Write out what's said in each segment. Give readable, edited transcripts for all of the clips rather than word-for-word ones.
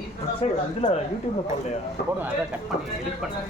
இதில் யூடியூப்ல போடலையா? போடுவேன், அதான் கட் பண்ணி எடிட் பண்ணேன்.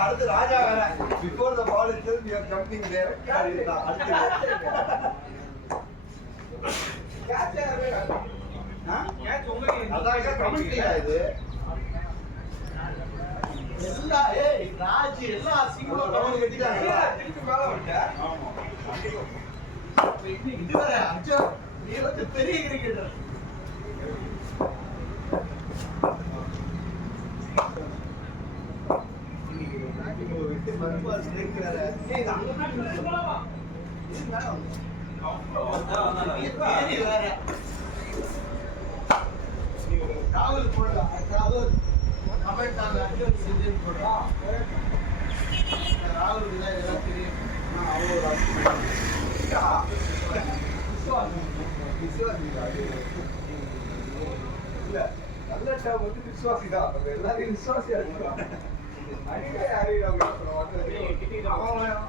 அடுத்து ராஜா வேற before the ball itself you are jumping there இது எல்லா ராஜ் எல்லா சிங்கிள் திருப்பி மேல வந்துட்டேன். இது வேற அர்ஜுன் நீ வந்து பெரிய கிரிக்கெட்டர். ராகுல் போடலாம், ராகுல் ராகுல் எல்லாம் தெரியும். இல்ல நல்ல வந்து விசுவாசிதான், எல்லாரையும் விசுவாசியா இருக்கலாம்.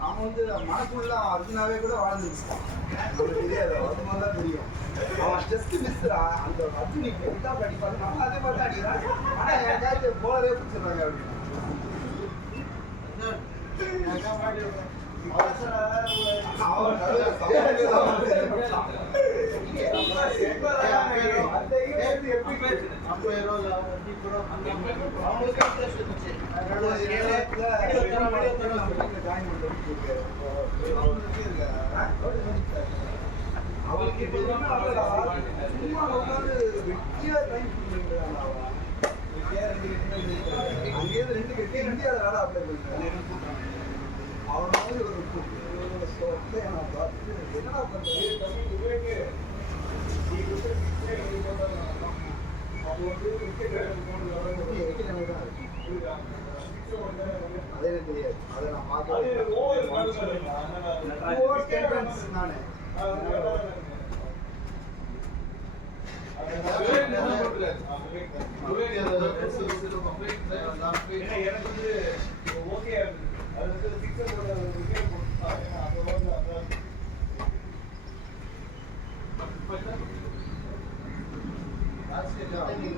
அவன் வந்து மனசுள்ள அர்ஜுனாவே கூட வாழ்ந்துருக்கான், தெரியாது, அது மாதிரிதான் தெரியும். அவன் ஜஸ்ட் மிஸ்ரா அந்த அர்ஜுனுக்கு எந்த படிப்பாங்க அதே மாதிரி தான் அடிக்கிறான். ஆனா என் போலவே பிடிச்சிடுறாங்க அப்படின்னு அவளுக்கு சும்மா உட்காந்து வெட்டியா டைம் அங்கேயிருந்து 2 கட்டி இந்தியாவில் வேலை அப்ளை பண்ணுறேன். அவனை மாதிரி ஒரு என்னடா பண்ணுறது அதே எனக்கு தெரியாது. அதை நான் பார்த்தேன் நானே. எனக்கு வந்து ஓகே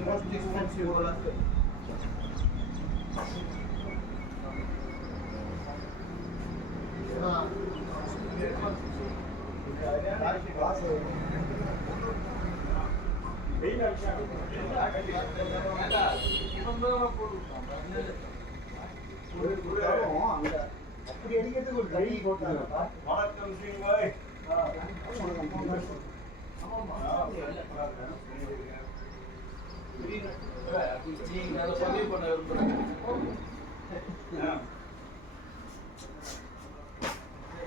most expensive roller. அப்படி அடிக்கிறதுக்கு ஒரு கை போட்டாங்க. வணக்கம் சிங்பாய்.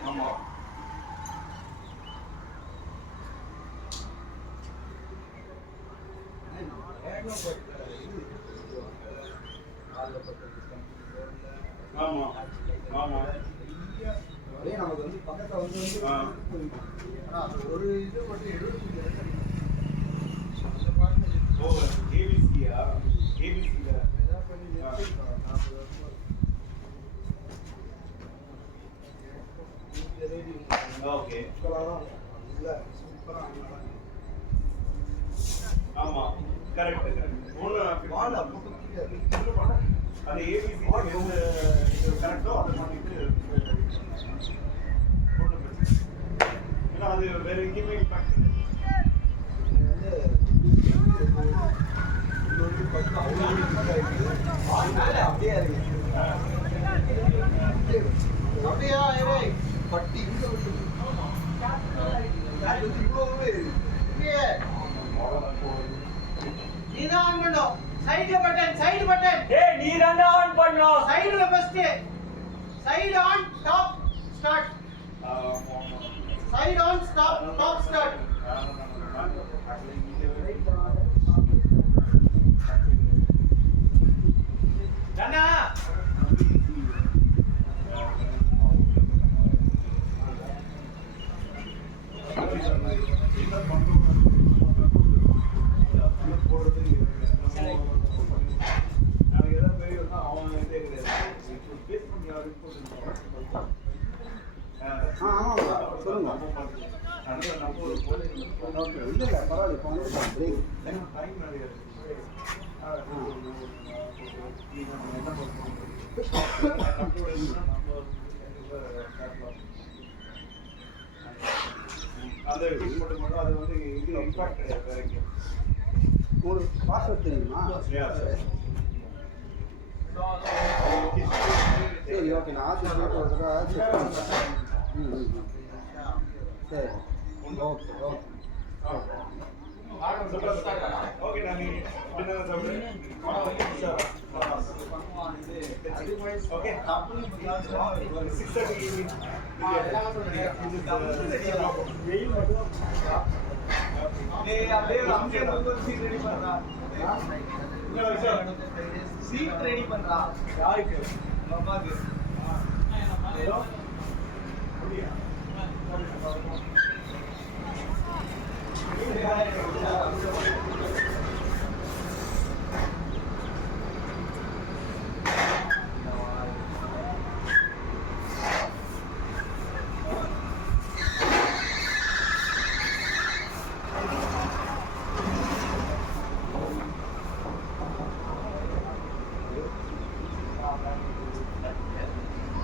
ஆமா ஆமா ஆமா நமக்கு வந்து பக்கத்துல வந்து ஒரு இது மட்டும் 75 ஏபிசியா ஏபிசில ஏதா பண்ணி 40 வருஷம் ஓகே இல்ல சூப்பரா ஆமா கரெக்ட் கரெக்ட் ஒன்னு பால் அப்போ அது ஏபிசி அப்படியே இருக்கு அப்படியா பட்டி இங்க விட்டு நீதான் ஆன் பண்ணோம் சைடுல பட்டன் ஏய் நீ தான் ஆன் பண்ணனும் சைடுல first side on top start side on stop top start அண்ணா சொல்லுங்க இல்லை பரவாயில்ல இப்போ பிரேக் அது மட்டும் அது வந்து இது இம்பாக்ட் கிடையாது. ஒரு பாஸ்வேர்ட் தெரியுமா? சரி ஓகே நான் ஆஃபீஸ் போய்ட்டு ஒரு தடவை செக் பண்ணுறேன். சரி ஓகே ஓகே ஓகே நான் டின்னர் சாப்பிடுறேன். ஓகே 6:30 ஈவினிங் வெயில் மட்டும் சீட் ரெடி பண்றா யாருக்கு அம்மாக்கு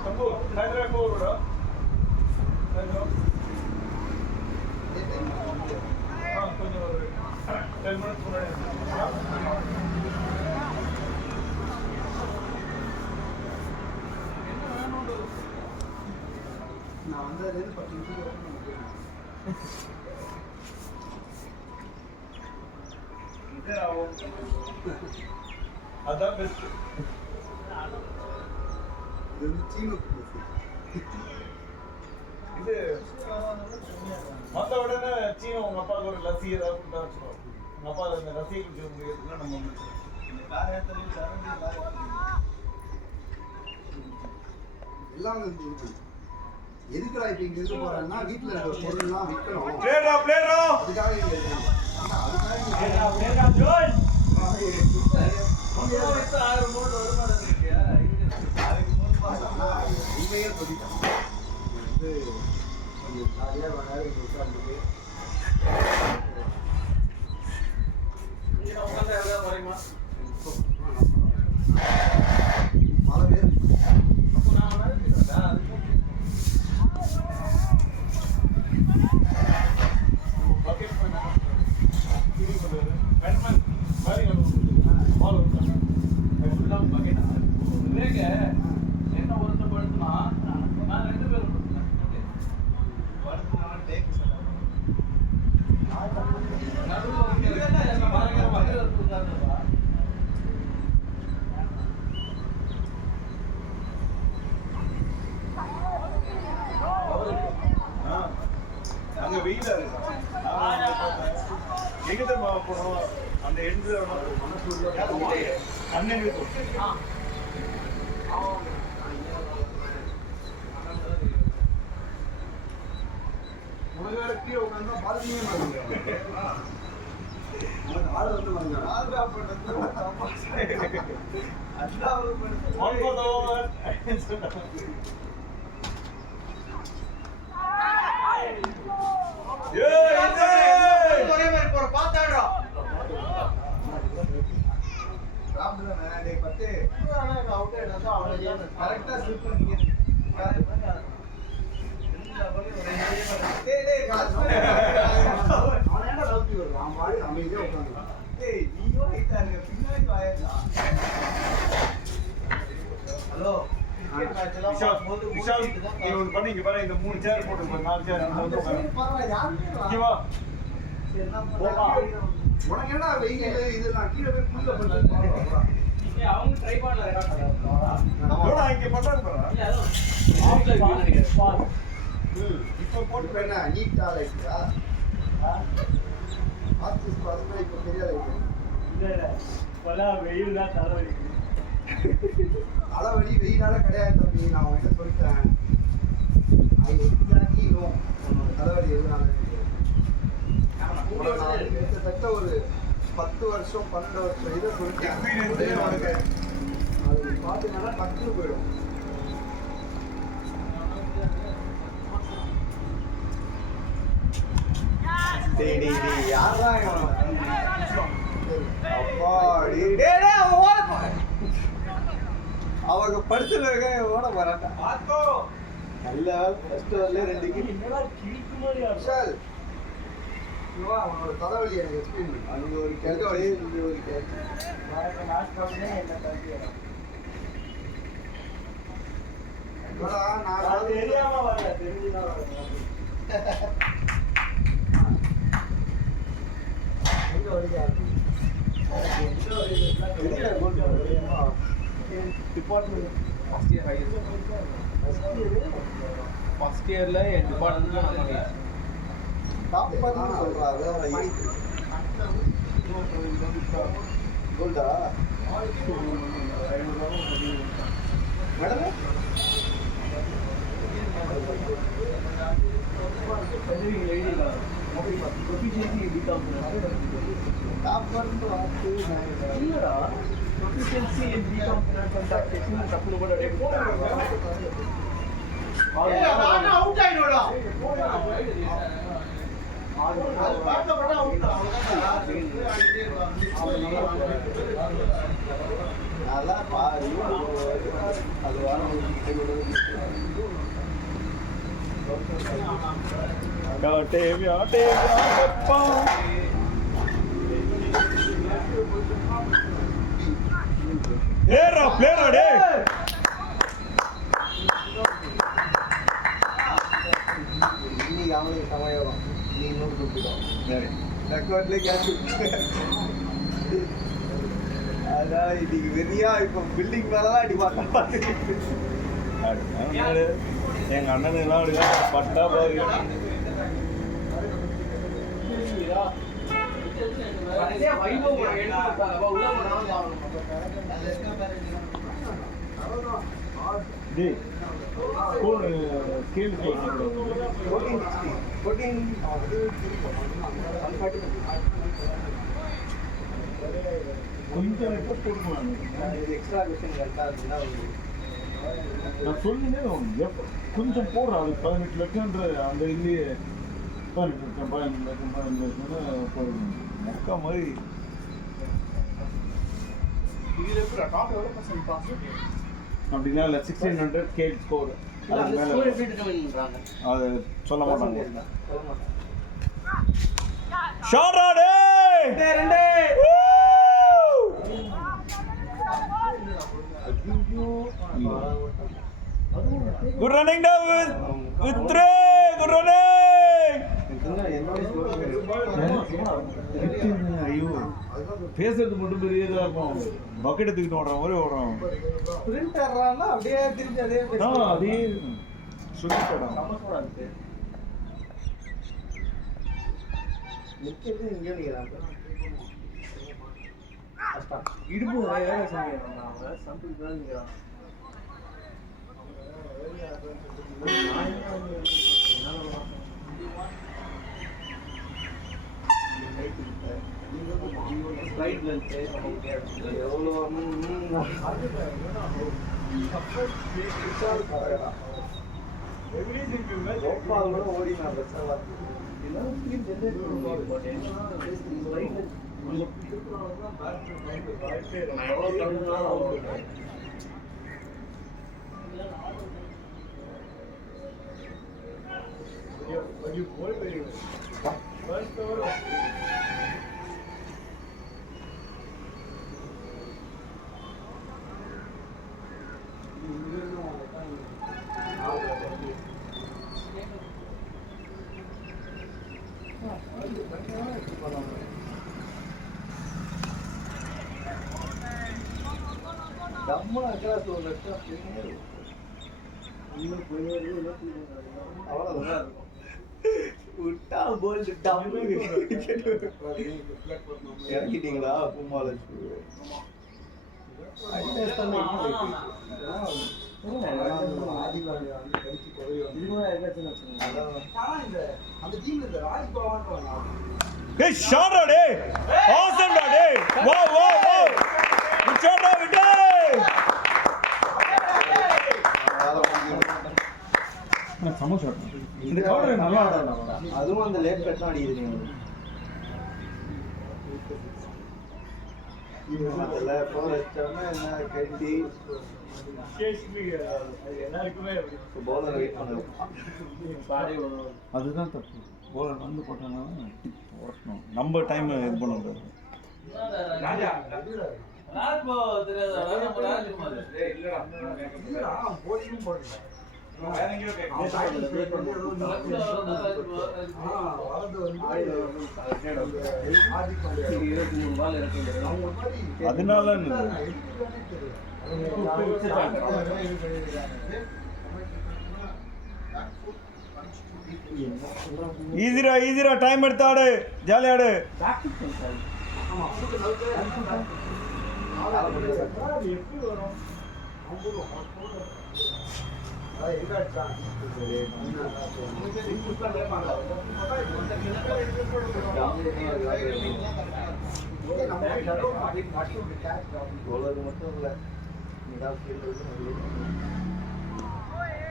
தம்பு ஹைதராபாத் போறோம். கொஞ்சம் ஒரு 10 minutes முன்னாடி நான் வந்ததுலேருந்து 10 நிமிஷம் அதான் பெஸ்ட். இது வந்து சீன இது மற்ற உடனே சீன உங்க அப்பாவுக்கு ஒரு லசி ஏதாவது கொடுத்தா வச்சுக்கோ. உங்க அப்பா அந்த லசியை குடிச்சு முடிக்கிறதுக்குள்ள நம்ம முடிச்சிடும். எல்லாம் வந்து எதுக்குடா இப்போ இங்கே இருந்து போகிறேன்னா வீட்டில் இருக்கிற பொருள்லாம் விற்கணும் பிளேடா பிளேடா அதுக்காக இங்கே இருக்கணும். உண்மையே சொல்லிட்டேன் வந்து கொஞ்சம் ஜாலியாக வேலை உட்காந்துட்டு பல பேர் பக்கெட் பண்ண ஃபீலிங் பண்ணுறது பேட்மேன் மாதிரி பால் விட்டாங்க. ஃபுல்லாக பக்கெட்டா இல்லைங்க என்ன ஒருத்தப்படுத்துனா நான் 2 பேரும் அங்க வெயிலா இருக்கு. எங்க தான் போனோம் அந்த எண்டு அண்ணன் இருக்கும். முழுகால கீழே உட்காந்தா பால்கனியே மாதிரி ஆள் வந்து ஒரே மாதிரி போற பாத்தாடுறோம் கரெக்டா ஸ்லிப் பண்ணீங்க அவன் என்ன டவுட்டி வருது அவன் பாடி அமைதியாக உட்காந்து ஹலோ கிரிக்கெட் மேட்ச் எல்லாம் விஷால் போது விஷால் நீ ஒன்று பண்ணி இங்கே பாரு இந்த 3 சேர் போட்டு 4 சேர் இங்கே வா உனக்கு என்ன வெயில் இதெல்லாம் கீழே போய் புல்ல பண்ணி அவங்க ட்ரை பண்ணல எவ்வளோ இங்கே பண்ணுறாங்க பாரு இப்போ போட்டு என்ன நீட்டா லைட்டா ஆர்டிஸ்ட் அதுமே இப்போ பெரிய லைட் இல்லை இப்போல்லாம் வெயில் தான் தலைவலி. தலைவலி வெயிலால கிடையாது தம்பி, நான் உங்ககிட்ட சொல்லிட்டேன். ஐ எக்ஸாக்ட்லி நோ உன்னோட தலைவலி எதுனால கிட்டத்தட்ட ஒரு 10 வருஷம் 12 வருஷம் இதை சொல்லிட்டேன். அது பார்த்தீங்கன்னா டக்குன்னு போயிடும். அவங்க படுத்துருக்க ஓட வராட்டா நல்ல ஃபர்ஸ்ட் வரல 2 கிலோ கிழிக்கு மாதிரி விஷால் இவா அவனோட தலைவலி எனக்கு எக்ஸ்பிளைன் பண்ணு. அங்க ஒரு தலைவலி இங்க ஒரு நான் தெரியாம வரல, தெரிஞ்சுதான் வரல. எங்க வலியா டிபார்ட்மெண்ட் ஃபர்ஸ்ட் இயர்ல என் டிபார்ட்மெண்ட்ல டாப்பர்னு சொல்றாங்க. கோல்டா மேடம் டாப்பர்னு வார்த்தை இல்லடா proficiency in BCom finance and taxation தப்புல கூட டேய் நான் அவுட் ஆயிடுடா அது பார்த்தப்பட அவுட் நல்லா பாரு அது இன்னைக்கு அவனுக்கு சமயம் நீ இன்னொரு கூப்பிடும் ரெக்கார்ட்ல கேட்டு அதான் இன்னைக்கு வெறியா இப்போ பில்டிங் மேலதான் அடி பார்த்தா எங்க அண்ணன் எல்லாம் பட்டா பாரு கடைசியா வைபவ் எடுத்துட்டாங்க உள்ள போனாலும் டேய் ஸ்கூல் ஸ்கேல் கொஞ்சம் எஃபர்ட் போடுவாங்க. எக்ஸ்ட்ரா கொஸ்டின் கரெக்டாக இருந்தா நான் சொல்லுங்க கொஞ்சம் போடுறேன் அது 18 லட்சம்ன்ற அந்த இதுலேயே 18 லட்சம் 15 லட்சம் 15 லட்சம்னு போடுங்க மொக்கா மாதிரி. அப்படின்னா இல்லை 1600 கேட் ஸ்கோர் அதுக்கு மேலே அது சொல்ல மாட்டாங்க. ஷாராடே Good running down with 3. Good running. ஐயோ பேசுறது மட்டும் பெரியதா இருக்கும். பக்கெட் எடுத்துக்கிட்டு ஓடுற மாதிரி ஓடுறான். பிரிண்டர்னா அப்படியே திருப்பி அதே அதே சொல்லிட்டடா. நிக்கிறது இங்கே நிக்கிறாங்க. இடுப்பு வேற சொல்லிடுறாங்க சம்பிள் தான் நிக்கிறாங்க. மூணாவது கிளாஸ் ஒரு லட்சம் அவ்வளோதான் இருக்கும் விட்டா போல்டு டம்மு இறக்கிட்டீங்களா கும்மால அந்த டீம்ல இந்த ராஜ் பவான் ஏய் ஷாட்ரா டேய் ஆசம்டா டேய் வா வா வா விட்டடா விட்டே நான் சமோசா இந்த கவுண்டர் நல்லா ஆடுறா அதுவும் அந்த லேட் கட் தான் அடிக்குது அதுல போறச்சமே என்ன கட்டி எல்லாருக்குமே பவுலர் வெயிட் பண்ணுவோம் அதுதான் தப்பு போலர் வந்து போட்டானா ஓட்டணும் நம்ம டைம் இது பண்ண கூடாது போலியும் போடல அதனால ஈஸிரா டைம் எடுத்து ஆடு ஜாலியா ஆடு மட்டும் இல்லை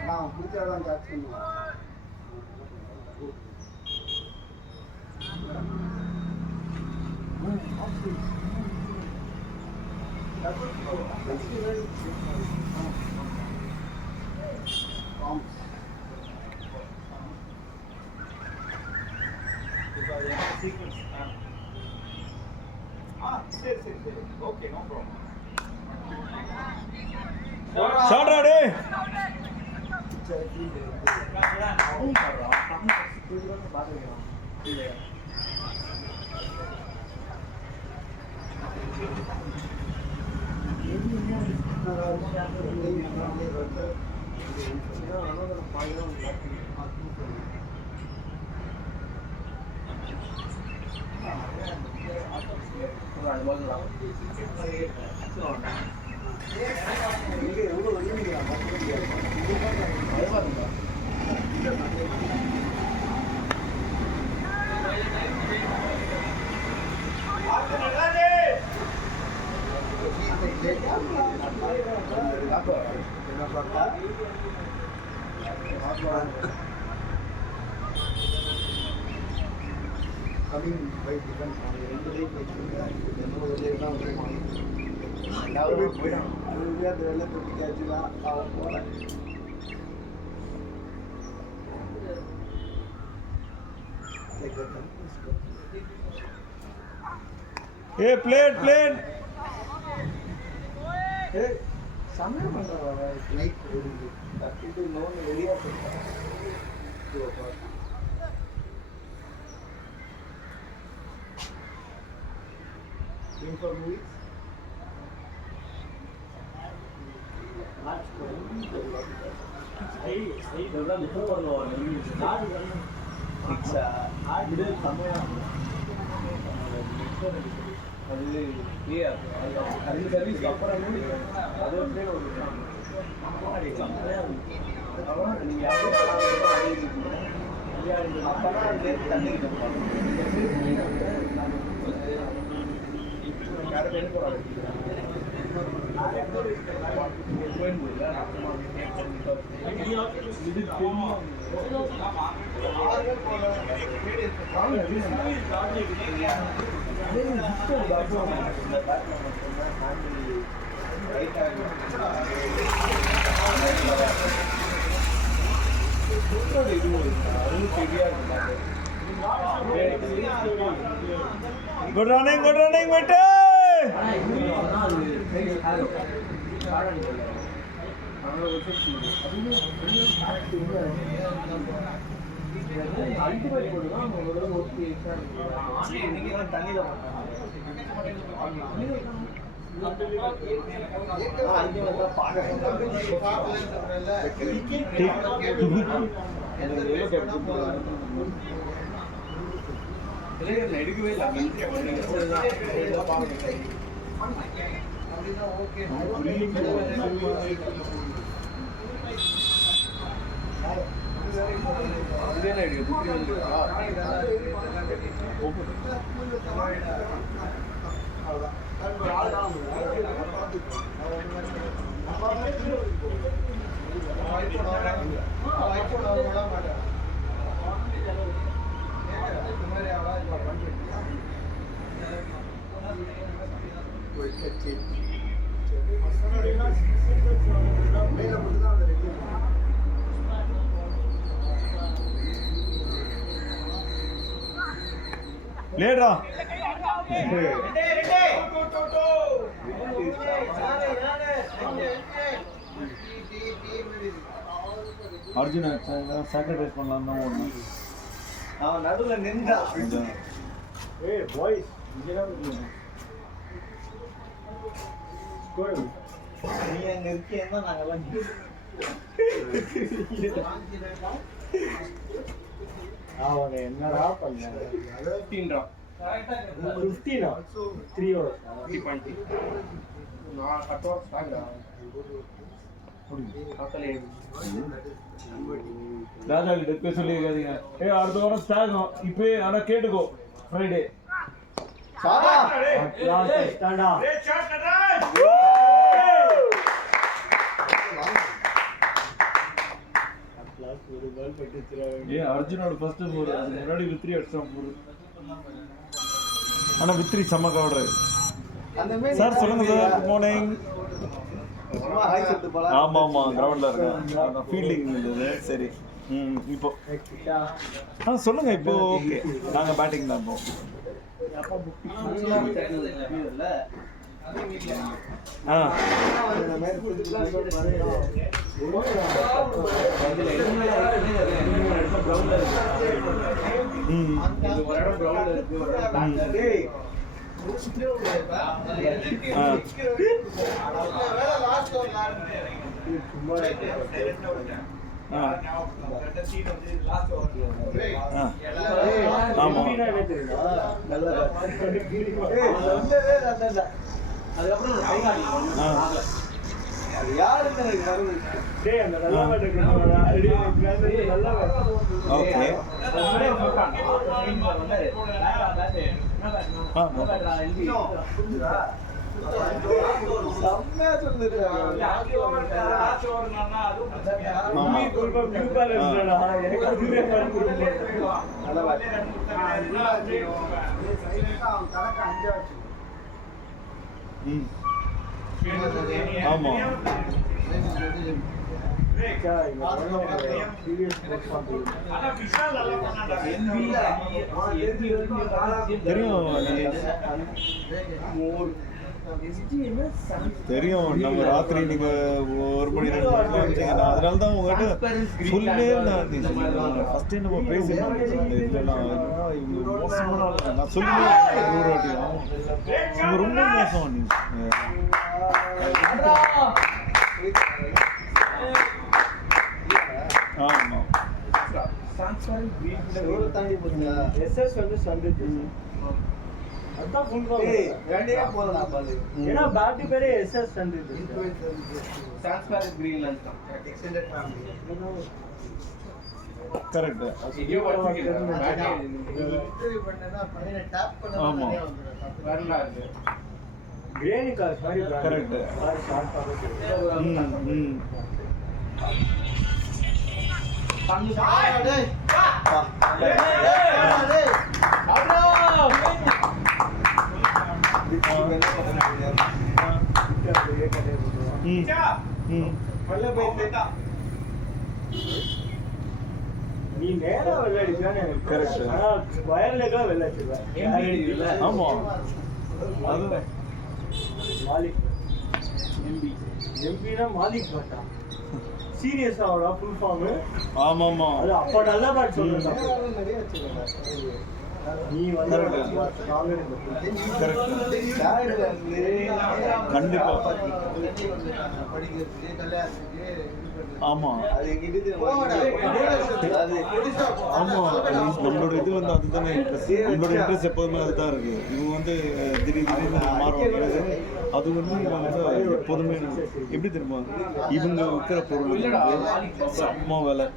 நான் பிடிச்சாதான் காட்சி ஓகே நோ ப்ராப்ளம் ஷாட்ரா டேய் coming by different Hey, plate. Hey, somewhere like 32 known area. For movies. Good running, Vete! எடுக்கவே లేడరా அர்ஜுன் சாக்ரிஃபைஸ் பண்ணலாம் தான் ஒன்று அவன் நடுவில் நின்றா ஏய் பாய்ஸ் நீ அங்க இருக்கேன்னா நாங்கெல்லாம் அவனை என்னடா பண்ண 15 3 hours 3.3 நான் கட் ஆஃப் ஸ்டாக்டா ராஜா கிட்ட போய் சொல்லியிருக்காதீங்க அடுத்த வாரம் ஸ்டாகும் இப்போ ஆனால் கேட்டுக்கோ ஃப்ரைடே சாரா ஸ்டாண்டா அர்ஜுனோட ஃபர்ஸ்ட் போர் அதுக்கு முன்னாடி வித்ரி அடிச்சா போர் ஆனால் வித்ரி செம்ம கவர்றாரு சார் சொல்லுங்க சார் குட் மார்னிங் ஆமாம் ஆமாம் கிரவுண்டில் இருக்கேன் ஃபீல்டிங் இருந்தது சரி இப்போ சொல்லுங்க இப்போ ஓகே நாங்கள் பேட்டிங் தான் இப்போ தெரியும் நம்ம ராத்திரி நீங்க ஒரு மணி வச்சீங்கன்னா அதனால தான் உங்ககிட்ட சொல்லே ஃபர்ஸ்ட் நம்ம பேசினோம் இவங்க மோசமான நான் சொல்லுவேன் ஒரு வாட்டி இவங்க ரொம்ப மோசம் ஆமா எஸ்எஸ் வந்து சந்துட்டு அதான் ஃபுல் பால் ஏன்னா பேட் பேரே எஸ்எஸ் சந்துட்டு டிரான்ஸ்பரன்ட் கிரீன் லஞ்ச் தான் எக்ஸ்டெண்டட் ஃபேமிலி கரெக்ட் இன்டர்வியூ பண்ணனா பையனை டாப் பண்ணா ஆமா வரல அது கிரேனி காஸ் மாதிரி கரெக்ட் ஷார்ட் பாக்க பங்கு டேய் நீ நேரா விளையாடிச்சானே கரெக்ட் வயர்லெக்கா விளையாடுவேன் ஆமா அது மாலிக் எம்பினா மாலிக் பாட்டா சீரியஸாவோட ஃபுல் ஃபார்ம் ஆமா ஆமா அது அப்ப நல்லா பாட்டு சொல்லுங்க நிறைய வச்சிருக்காங்க கண்டிப்பா ஆமா ஆமா நம்மளோட இது வந்து அதுதானே இன்ட்ரெஸ்ட். நம்மளோட இன்ட்ரெஸ்ட் எப்போதுமே அதுதான் இருக்கு. இவங்க வந்து திடீர்னு மாறுவாங்க. அது வந்து இவங்க வந்து எப்போதுமே எப்படி தெரியுமா, இவங்க விற்கிற பொருள் செம்ம விலை.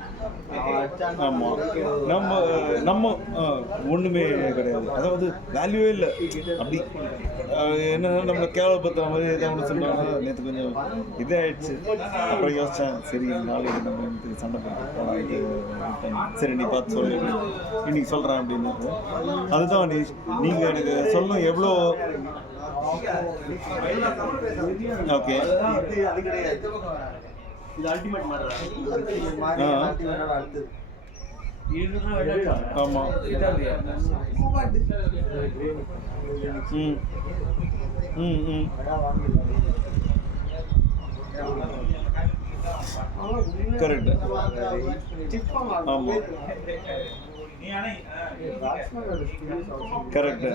ஆமா நம்ம ஒண்ணுமே கிடையாது, அதாவது வேல்யூவே இல்லை. அப்படி என்னன்னா நம்ம கேவலப்படுத்துற மாதிரி ஏதாவது ஒன்று சொல்றாங்க. நேற்று கொஞ்சம் இதாகிடுச்சு. அப்புறம் யோசிச்சேன், சரி நாளைக்கு நம்ம எனக்கு சண்டை போட்டு சரி நீ பார்த்து சொல்லு இன்னைக்கு சொல்கிறேன் அப்படின்னு. அதுதான் நீங்கள் எனக்கு சொல்லணும் எவ்வளோ. ஓகே ஆமாம் கரெக்ட். ஆமாம் கரெக்ட் கரெக்ட்.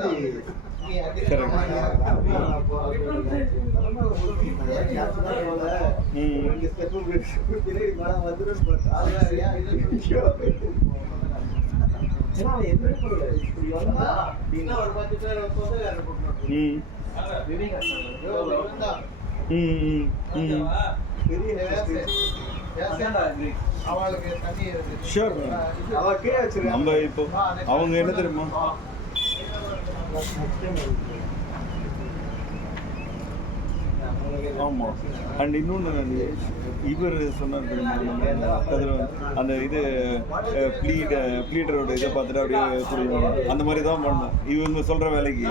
ஷூர். நம்ம இப்போ அவங்க என்ன தெரியுமா, ஆமாம். அண்ட் இன்னொன்று இவர் சொன்னார் அந்த இது ப்ளீடரோட இதை பார்த்துட்டு அப்படியே புரியும். அந்த மாதிரி தான் பண்ணணும். இவங்க சொல்கிற வேலைக்கு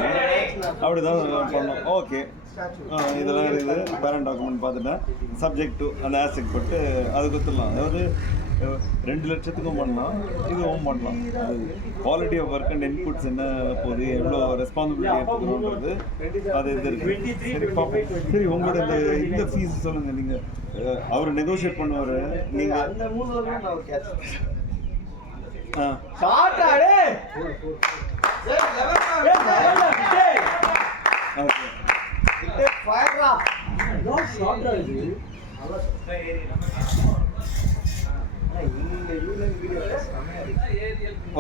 அப்படி தான் பண்ணணும். ஓகே இதெல்லாம் இருக்குது. பேரண்ட் டாக்குமெண்ட் பார்த்துட்டேன். சப்ஜெக்ட் டு அந்த ஆஸ்பெக்ட் போட்டு அது கொடுத்துடலாம். அதாவது 2 லட்சத்துக்கும் பண்ணலாம், இதுவும் பண்ணலாம். அது quality of work and inputs என்ன போகுது, எவ்வளோ ரெஸ்பான்சிபிலிட்டி எடுத்துக்கணுன்றது அது இது இருக்குது. சரி பார்ப்போம். சரி உங்களோட இந்த ஃபீஸ் சொல்லுங்கள். நீங்கள் அவர் நெகோஷியேட் பண்ணுவார். நீங்கள்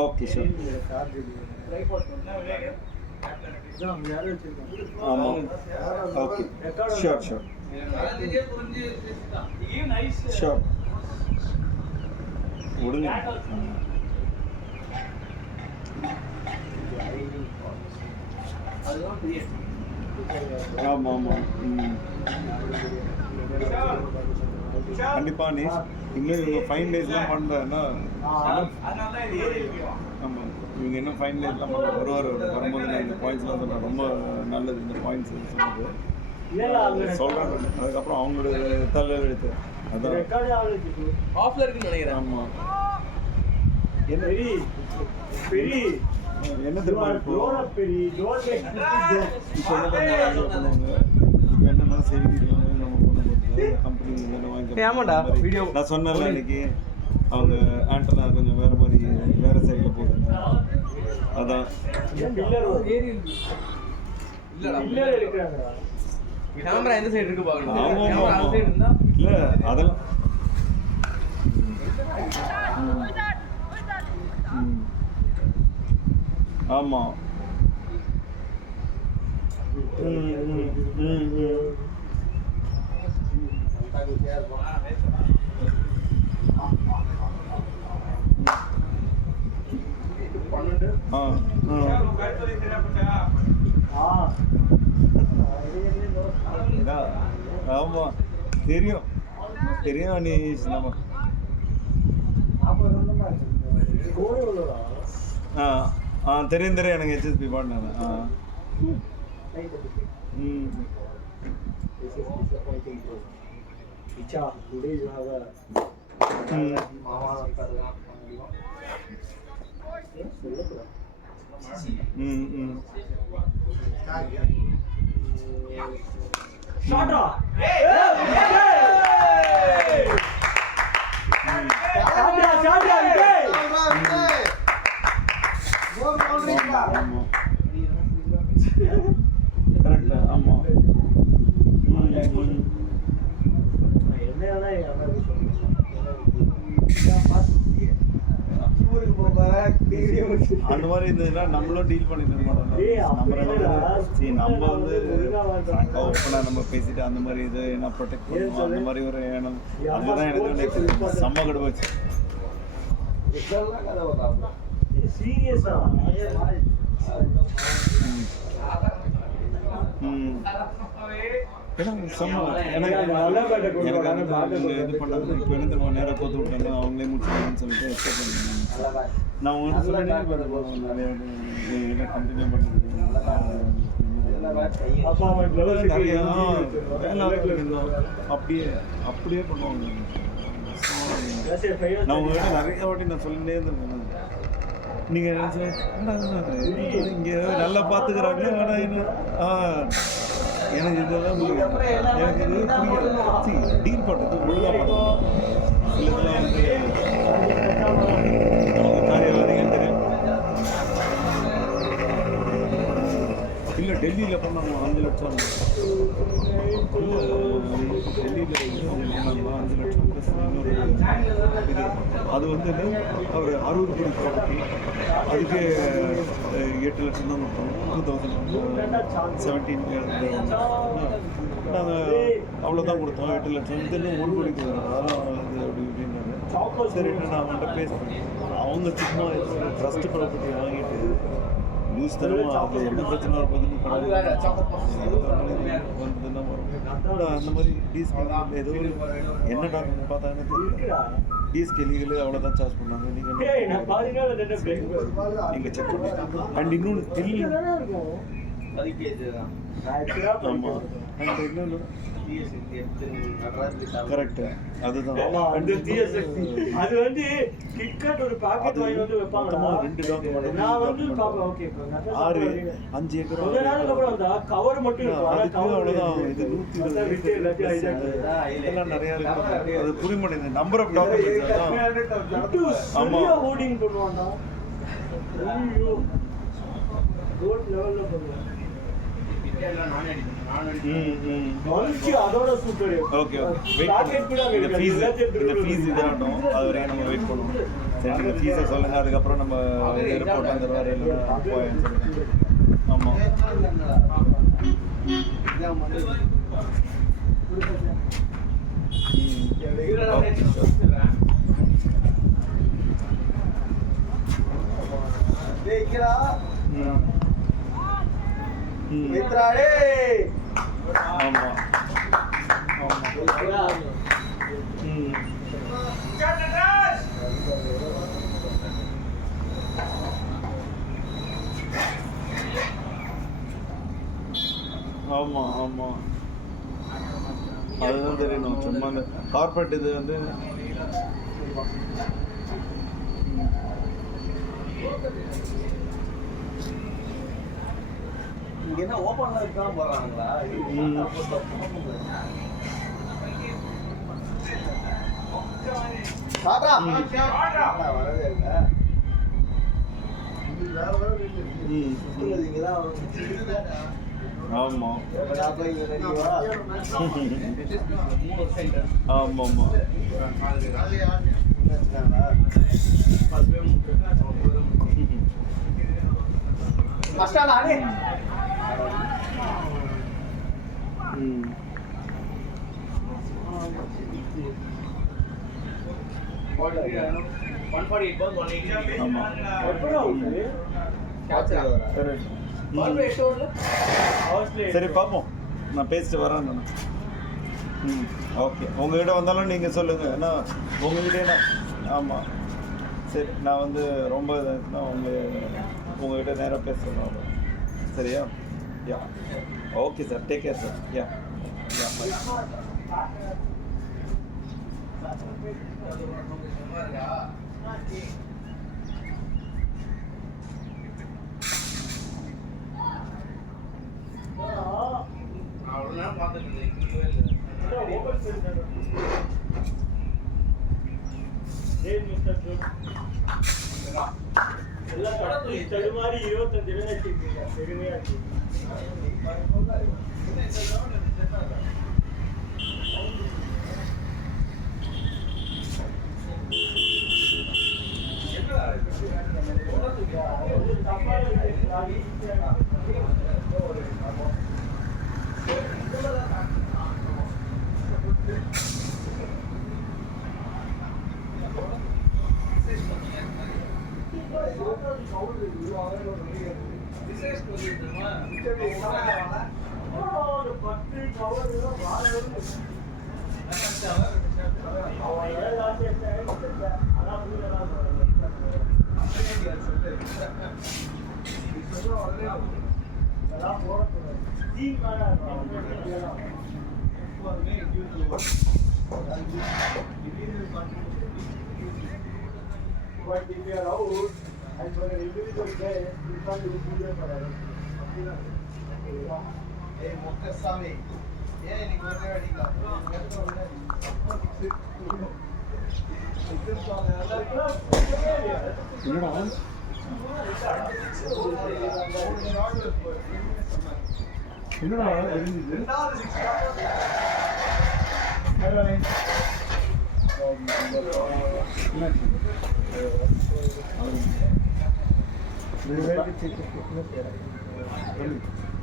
ஓகே சார். ஆமாம் ஓகே ஷூர் ஷூர் ஷூர் விடுங்க. ஆமாம் ஆமாம் கண்டிப்பாக. நீ இன்னும் இவங்க ஃபைன் டேஸ்லாம் பண்ணுறேன்னா ஆமாம் இவங்க இன்னும் ஃபைன் டேஸ்லாம் பண்ண வரும்போது நான் இந்த பாயிண்ட்ஸ்லாம் சொன்னேன். ரொம்ப நல்லது இந்த பாயிண்ட்ஸ் சொன்னது சொல்கிறேன். அதுக்கப்புறம் அவங்களோட தலையில் எடுத்து அதான் ஆஃப்ல இருக்குன்னு நினைக்கிறேன். ஆமாம் என்ன தெரியுமா இப்போ பண்ணுவாங்க. இப்போ என்னன்னா சரி கம்பெனி நான் சொன்னேன்ல இன்னைக்கு அவங்க ஆண்டனா கொஞ்சம் வேற மாதிரி வேற சைடில் போகுது. அதான் கேமரா எந்த சைடு இருக்கு பாக்கணும். ஆமாம் இல்லை அதெல்லாம் ஆமாம் ஆமாம் தெரியும் தெரியும். நீ நம்ம தெரியும் எனக்கு ஹெச்எஸ்பி பாடினேன். அந்த மாதிரி இருந்ததுன்னா நம்மளும் டீல் பண்ணிட்டு நம்ம வந்து ஓப்பனாக நம்ம பேசிட்டு அந்த மாதிரி இது என்ன ப்ரொடெக்ட் பண்ணுவோம் அந்த மாதிரி ஒரு எண்ணம் அதுதான் எனக்கு வந்து செம்ம கடுப்பாச்சு. ஏன்னா செம்ம எனக்கு இது பண்ணாங்க. இப்போ என்ன தெரியுமா, நேராக கோத்து விட்டாங்க, அவங்களே முடிச்சுக்கணும்னு சொல்லிட்டு எக்ஸ்பெக்ட் பண்ணுறாங்க. நான் உங்கள்கிட்ட சொல்லிட்டேன் நிறைய கண்டினியூ பண்ணுறது அப்படியே அப்படியே பண்ணுவாங்க. நான் உங்கள்கிட்ட நிறைய வாட்டி நான் சொல்லிட்டே இருந்தேன். நீங்கள் நினச்சேன் இங்கே நல்லா பார்த்துக்கிறாங்க, ஆனால் என்ன எனக்கு இதெல்லாம் எனக்கு இது புரியாது. டீல் பண்ணுறது ஒழுங்காக பண்ணணும். சிலதெல்லாம் வந்து அவங்க காரியவாதிகள் தெரியும். இல்லை டெல்லியில் பண்ணாங்க 5 லட்சம். இல்லை டெல்லியில் பண்ணாங்களா 5 லட்சம் ப்ளஸ் இன்னொரு இது. அது வந்து அவர் 60 கோடி ப்ராப்பர்ட்டி, அதுக்கு 8 லட்சம் தான் மொத்தம். 2017 நாங்கள் அவ்வளோதான் கொடுத்தோம். 8 லட்சம் இதுன்னு 1 கோடிக்கு வரும். அதான் இது அப்படி இப்படின்னாங்க. சரி நான் அவங்கள்ட்ட பேசுகிறேன். அவங்க சும்மா ட்ரஸ்ட் ப்ராப்பர்ட்டி வாங்கிட்டு நியூஸ் தரமா அது என்ன பிரச்சனை இருப்பதுன்னு வந்துன்னா வரும். அந்த மாதிரி டிஎஸ்கே ஏதோ என்ன டாக்குமெண்ட் பார்த்தாங்கன்னு தெரியல. டிஎஸ்கே லீகல் அவ்வளோதான் சார்ஜ் பண்ணாங்க. நீங்கள் செக் பண்ணி அண்ட் இன்னொன்று தெரியல. ஆமாம் அண்ட் இன்னொன்று கரெக்ட் அதுதான். அது வந்து கிட்கட் ஒரு பாக்கெட் வாங்கி வந்து வைப்பாங்க. 2 டாக்குமெண்ட் நான் வந்து பாப்பேன். ஓகே 5 ஏக்கர் கொஞ்ச நாளுக்கு அப்புறம் அந்த கவர் மட்டும் இருக்கும். அதுக்கு அவ்வளோதான். இது 120 இதெல்லாம் நிறையா இருக்கு. அது புரிய மாட்டேங்குது. நம்பர் ஆஃப் டாக்குமெண்ட்ஸ் தான். ஆமாம் ஹோர்டிங் பண்ணுவாங்க. ஐயோ கோல்ட் லெவல்ல பண்ணுவாங்க. அதோட சூப்பர். ஓகே இந்த ஃபீஸ் இதாகட்டும், அது வரையும் நம்ம வெயிட் பண்ணுவோம். சரி நீங்கள் ஃபீஸை சொல்லுங்கள், அதுக்கப்புறம் நம்ம ரிப்போர்ட் வந்துடுவார். ஆமாம் மித்ராடே. ஆமாம் ஆமாம் ஆமாம் அதுதான் தெரியணும். சும்மா அந்த கார்பரேட் இது வந்து இங்க என்ன ஓபன்ல இருக்காம போறாங்களா? சாப்டா வரவே இல்ல. இங்க தான் ஆமா ஆமா ஆமா மஸ்டானா அடே. சரி பார்ப்போம், நான் பேசிட்டு வரேன். ஓகே, உங்ககிட்ட வந்தாலும் நீங்கள் சொல்லுங்கள். ஏன்னா உங்ககிட்ட ஆமாம் சரி, நான் வந்து ரொம்ப இதாச்சுன்னா உங்ககிட்ட நேராக பேசுகிறேன். சரியா? Yeah okay sir, take care sir. Yeah தடுமாறி 25 பெருமையா இருக்கு. But if you are out and for an individual player, you can't do it for others. முக்கசாமி ஏன் இன்னைக்கு ஒரே அடிக்கலாம் என்னடா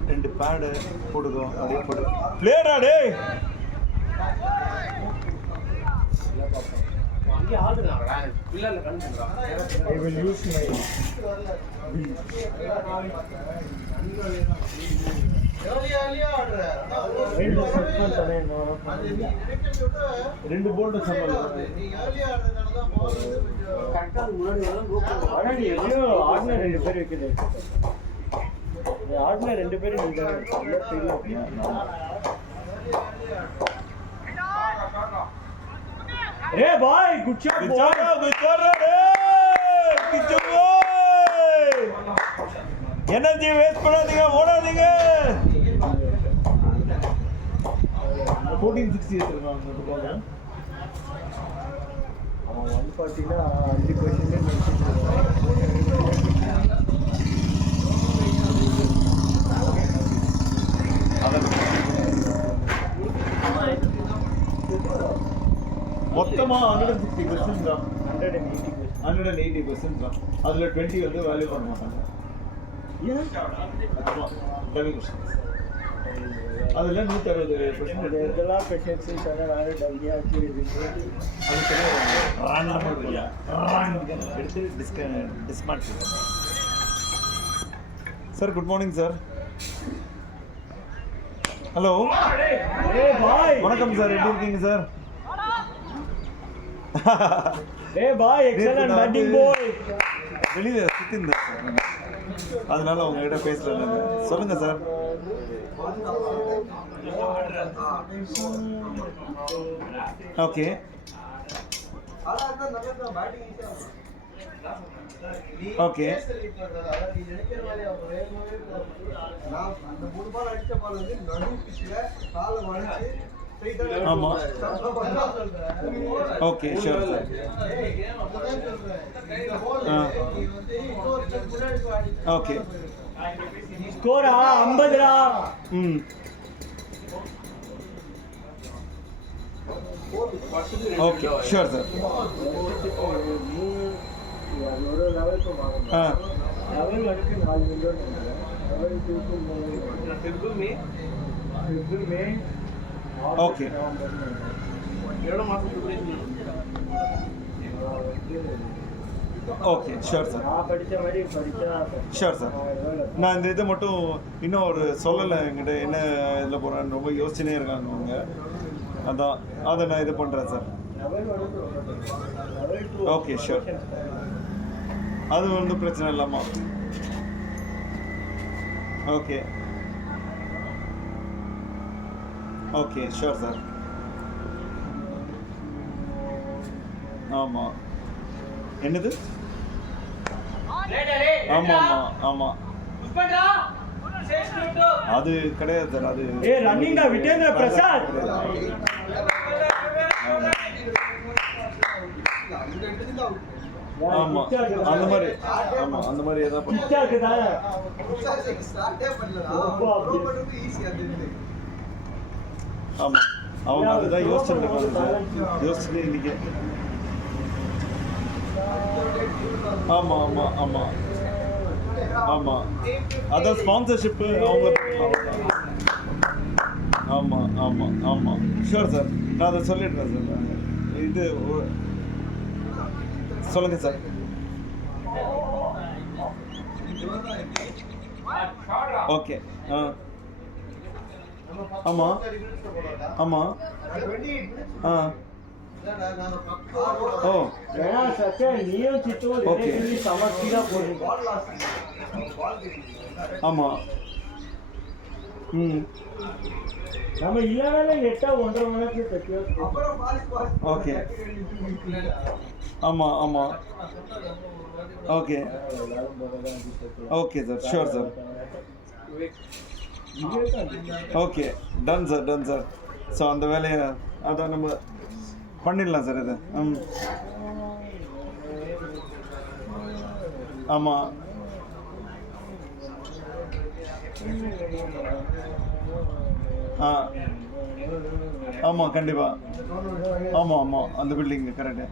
ரெண்டு பேடு போடுதோ அப்படியே போடு பிளேயரா டேய் அங்கே ஆடுறாங்கடா பிள்ளை கண்டுறான் I will use my ரெண்டு போல்ட் சம்பளம் கரெக்டாக முன்னாடி ஆனால் நீ எவ்வளோ ஆடின 2 பேர் வைக்கிறது ஆடின 2 பேர் ஏ bye good shot energy waste பண்ணாதீங்க ஓடாதீங்க 1460 எடுத்துருக்காங்க அந்த போல அவன் 140னா 5% மொத்தமா 160% தான் 180% தான் அதுல 20 வந்து வேல்யூ பண்ண மாட்டாங்க அதுல 160% இதெல்லாம் பெஷன்ஸ் சார் வேற டல்லியா sir good morning sir hello ஏ பாய் வணக்கம் சார் எப்படி இருக்கீங்க சார் ஏ பாய் எக்ஸலென்ட் பேட்டிங் பாய் வெளியில சுத்தி இருந்தா அதனால உங்ககிட்ட பேசல சொல்லுங்க சார் ஓகே ஓகே அந்த 3 பால் அடிச்ச பால் வந்து நடு பிச்சில காலை வளைச்சு ஆமா ஓகே ஷூர் சார் ஓகே ஸ்கோரா 50 ம் ஓகே ஷூர் சார் ஒரு லெவலுக்கு வாங்க ஆ லெவல் அடுக்கு 4 மில்லியன் லெவல் 2 மே ஓகே எவ்வளோ மாதம் ஓகே ஷூர் சார் நான் படித்த மாதிரி படித்தா ஷூர் சார் நான் இந்த இதை மட்டும் இன்னும் ஒரு சொல்லலை என்கிட்ட என்ன இதில் போகிறேன்னு ரொம்ப யோசிச்சுனே இருக்காங்க அவங்க அதான் அதை நான் இது பண்ணுறேன் sir level level okay sure அது ஒன்றும் பிரச்சனை இல்லாமா ஓகே ஓகே ஷூர் சார் ஆமாம் என்னது ஆமாம் ஆமாம் ஆமாம் அது கிடையாது சார் அது ஏ ரன்னிங் டா விட்டேந்திர பிரசாத் ஆமா அந்த மாதிரி ஆமா அந்த மாதிரி ஏதாவது பண்ணி பிச்சா இருக்குதா ஸ்டார்ட்டே பண்ணலடா ஈஸியா தெரியுது ஆமா அவங்க அதுதான் யோசிச்சுட்டு இருக்காங்க சார் யோசிச்சுட்டு இன்னைக்கு ஆமா ஆமா ஆமா ஆமா அதான் ஸ்பான்சர்ஷிப் அவங்க. ஆமா ஆமா ஆமா ஷூர் சார், நான் அதை சொல்லிடுறேன் சார். இது சொல்லுங்க சார். ஓகே. ஆமா ஆமா ஓ ஓகே ஆமா நம்ம இல்லைனாலே நெட்டா 1.5 மணி நேரத்துல தைக்க. ஓகே ஆமா ஆமா okay okay sir sure sir. Okay done sir ton sir. So அந்த வேலையை அதான் நம்ம பண்ணிடலாம் சார். இது ஆமாம் ஆமாம் கண்டிப்பாக ஆமாம் ஆமாம் அந்த building correct.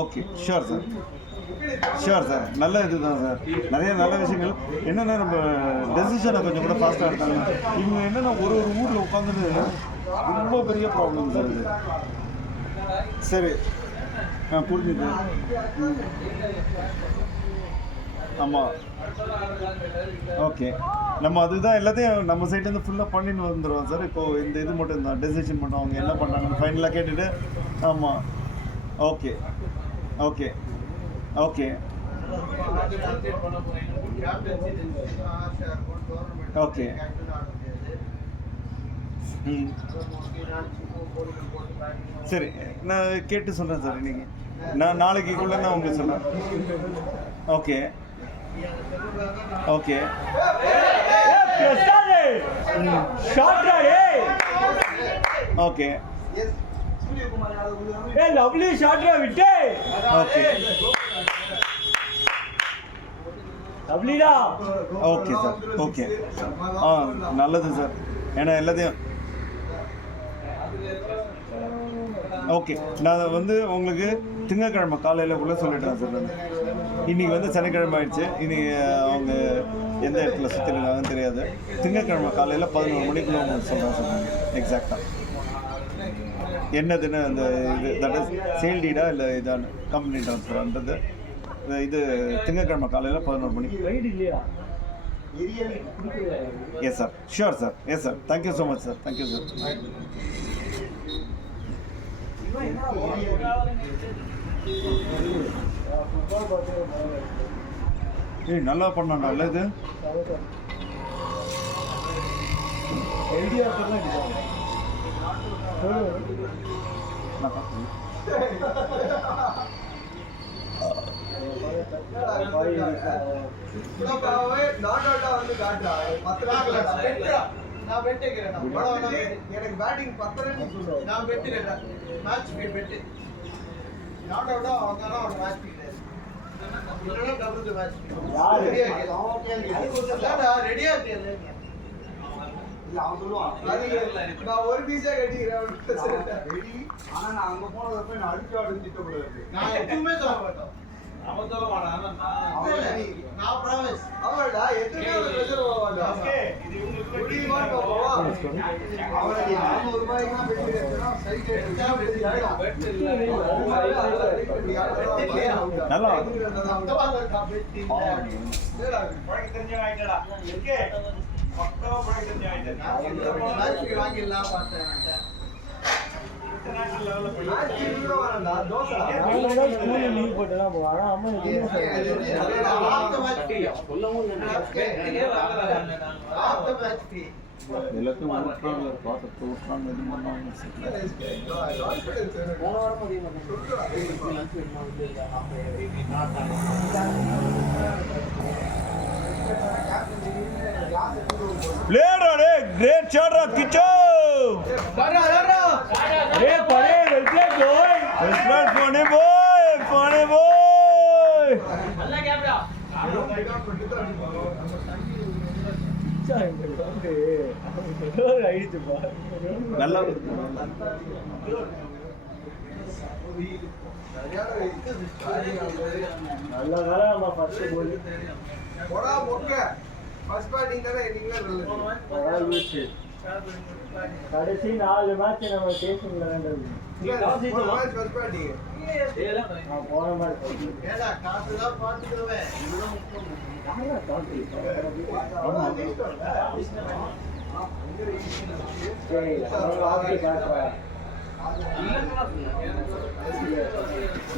Okay sure sir sure sir. நல்ல இதுதான் சார், நிறைய நல்ல விஷயங்கள். என்னென்னா நம்ம டெசிஷனை கொஞ்சம் கூட ஃபாஸ்ட்டாக எடுத்தாங்க. இவங்க என்னென்னா ஒரு ஊரில் உட்காந்துட்டு ரொம்ப பெரிய ப்ராப்ளம் சார் இது. சரி புரிஞ்சுது. ஆமாம் ஓகே நம்ம அதுதான் எல்லாத்தையும் நம்ம சைட்லேருந்து ஃபுல்லாக பண்ணிட்டு வந்துடுவோம் சார். இப்போது இந்த இது மட்டும் தான் டெசிஷன் பண்ணோம், அவங்க என்ன பண்ணாங்கன்னு ஃபைனலாக கேட்டுட்டு. ஆமாம் ஓகே ஓகே ஓகே ஓகே சரி நான் கேட்டு சொல்கிறேன் சார். இன்னைக்கு நான் நாளைக்குள்ளே நான் உங்களுக்கு சொல்கிறேன். ஓகே ஓகே ஓகே லவ்லி ஷாட்ரா விட்டு. ஓகே லவ்லிடா. ஓகே சார் ஓகே நல்லது சார். ஏன்னா எல்லாத்தையும் ஓகே நான் வந்து உங்களுக்கு திங்கக்கிழமை காலையில் கூட சொல்லிட்டேன் சார். இன்றைக்கி வந்து சனிக்கிழமை ஆயிடுச்சு. இனி அவங்க எந்த இடத்துல சுற்றிருக்காங்கன்னு தெரியாது. திங்கக்கிழமை காலையில் 11 மணிக்குள்ள உங்களுக்கு சொல்கிறேன் சார் எக்ஸாக்டாக என்னதுன்னு. அந்த இது தட் இஸ் சேல் டீடா இல்லை இதான கம்பெனி ட்ரான்ஸ்ஃபர்ன்றது இது திங்கக்கிழமை காலையில் 11 மணிக்கு. Yes sir sure sir. Yes sir thank you so much sir. Thank you sir. ஏய் நல்லா பண்ணாண்டா இல்லை இது. எனக்கு பேட்டிங் 10 நான் பெட்டுறேன். மேட்ச் பெட்டு நாட் அவுட்டா வந்தானா ஒரு மேட்ச் இல்ல டபுள் மேட்ச் யார் ரெடியா ரெடியா இல்ல அவன் சொல்லுவான் நான் ஒரு பீஸா கட்டிக்கிறேன் ரெடி. ஆனா நான் அங்க போனத போய் நான் அடிச்சு ஆடுன்னு திட்டக்கூடாது. நான் எப்பவுமே சொல்ல மாட்டேன். அவன் சொல்ல மாட்டான். நான் ப்ராமிஸ் அவடா எத்தனை பிரஷர் போவாடா. ஓகே இது உங்களுக்கு ரெடி மார்க் போவா. அவரை 400 ரூபாய்க்கு பெட்டிரேனா சைட் ரேட் நல்லா பழக்க தெரிஞ்சவங்க ஆயிட்டடா. ஓகே பக்காவா பழக்க தெரிஞ்சவங்க ஆயிட்டடா. மேட்ச் வாங்கிடலாம் பார்த்தேன். இன்டர்நேஷனல் லெவல்ல போய் மேட்ச் இவ்வளோ வரண்டா தோசை ஸ்கூல்ல லீவ் போட்டா போறா. அம்மா லாஸ்ட் மேட்ச் சொல்லவும் லாஸ்ட் மேட்ச் எல்லாத்தையும் ஊட்டுறாங்க பாத்திரத்தை ஊட்டுறாங்க இது பண்ணாங்க. Player, great shot, Kicho. अरे परे वेल बोय. Funny boy, funny boy. நல்லா கேப்டா நல்லா சரியான வெயிட். நல்ல வேலை நம்ம ஃபர்ஸ்ட் போல் போடா மொக்க. ஃபர்ஸ்ட் பேட்டிங் தானே இன்னிங்ல நல்லது. கடைசி 4 மேட்ச் நம்ம டேஸ்டிங்ல வேண்டது ஃபர்ஸ்ட் பேட்டிங். போன மாதிரி ஏடா காசு தான் பாத்துக்கிறவே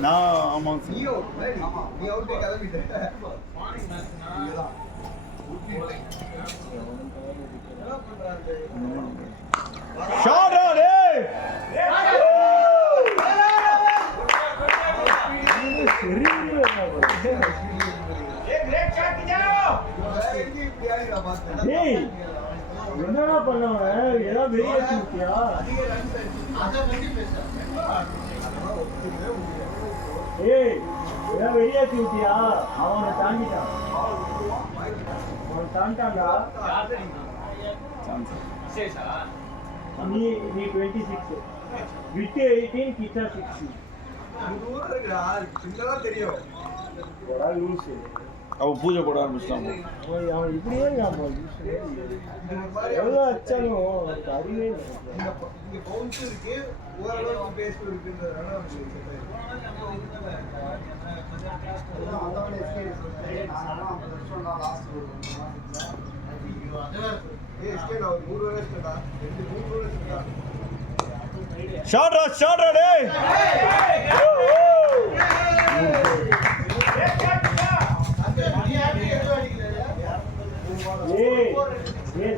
நான் ஆமாம் நீ அவுட் கிளம்பிட்ட. ஷாட் அவுட் என்னடா பண்ணவன் ஏதாவது வெளியே வச்சுக்கியா அதை பத்தி பேசுறேன் ஏய் ஏதாவது வெளியே வச்சுக்கிட்டியா அவனை தாண்டிட்டான் அவன் தாண்டாண்டா நீ 26 விட்டு 18 கிட்டா 60 தூரம் இருக்குடா. சின்னதா தெரியும். போடா லூசு அவன் பூஜை போட ஆரம்பிச்சிட்டான். அவன் இப்படியே இருக்கான் எவ்வளோ அச்சாலும் அவனுக்கு அறிவே இல்லை. இங்க பவுன்ஸ் இருக்கு, ஓரளவுக்கு பேஸ் இருக்குன்றதுனால ஷாட் அவுட் ஷாட் அவுட் ஏய்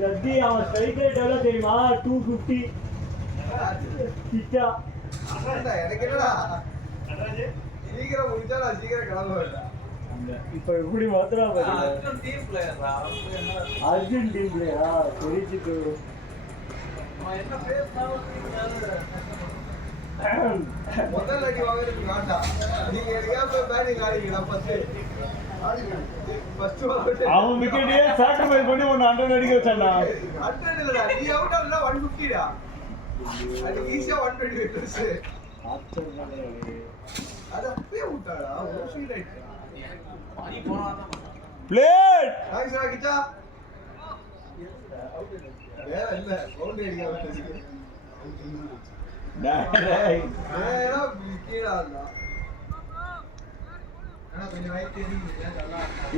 ரத்தி அவன் ஸ்ட்ரைக் ரேட் எவ்வளோ தெரியுமா 250 கிட்டா. எனக்கு என்னடா சீக்கிரம் முடிச்சா நான் சீக்கிரம் கிளம்புவேன். இப்போ எப்படி மாத்திரா அர்ஜுன் டீம் பிளேயரா தெரிஞ்சுக்கு முதல் அடி வாங்குறதுக்கு வேண்டாம். நீங்க எங்கேயா போய் பேட்டிங் ஆடிங்களா ஃபர்ஸ்ட் அவன் விக்கெட்டே சாக்ரிஃபைஸ் பண்ணி 100 அடிக்க வச்சான்டா. 100 இல்லடா, நீ அவுட் ஆனா 150 டா. அது ஈஸியா 120 விக்கெட்ஸ். அது அப்படியே விட்டாடா. ஒரு ஷீட் ரைட். பிளேட் தேங்க்ஸ் ராகிச்சா. வேற இல்ல பவுண்டரி அடிக்க டேய் வேற விக்கெட்டா.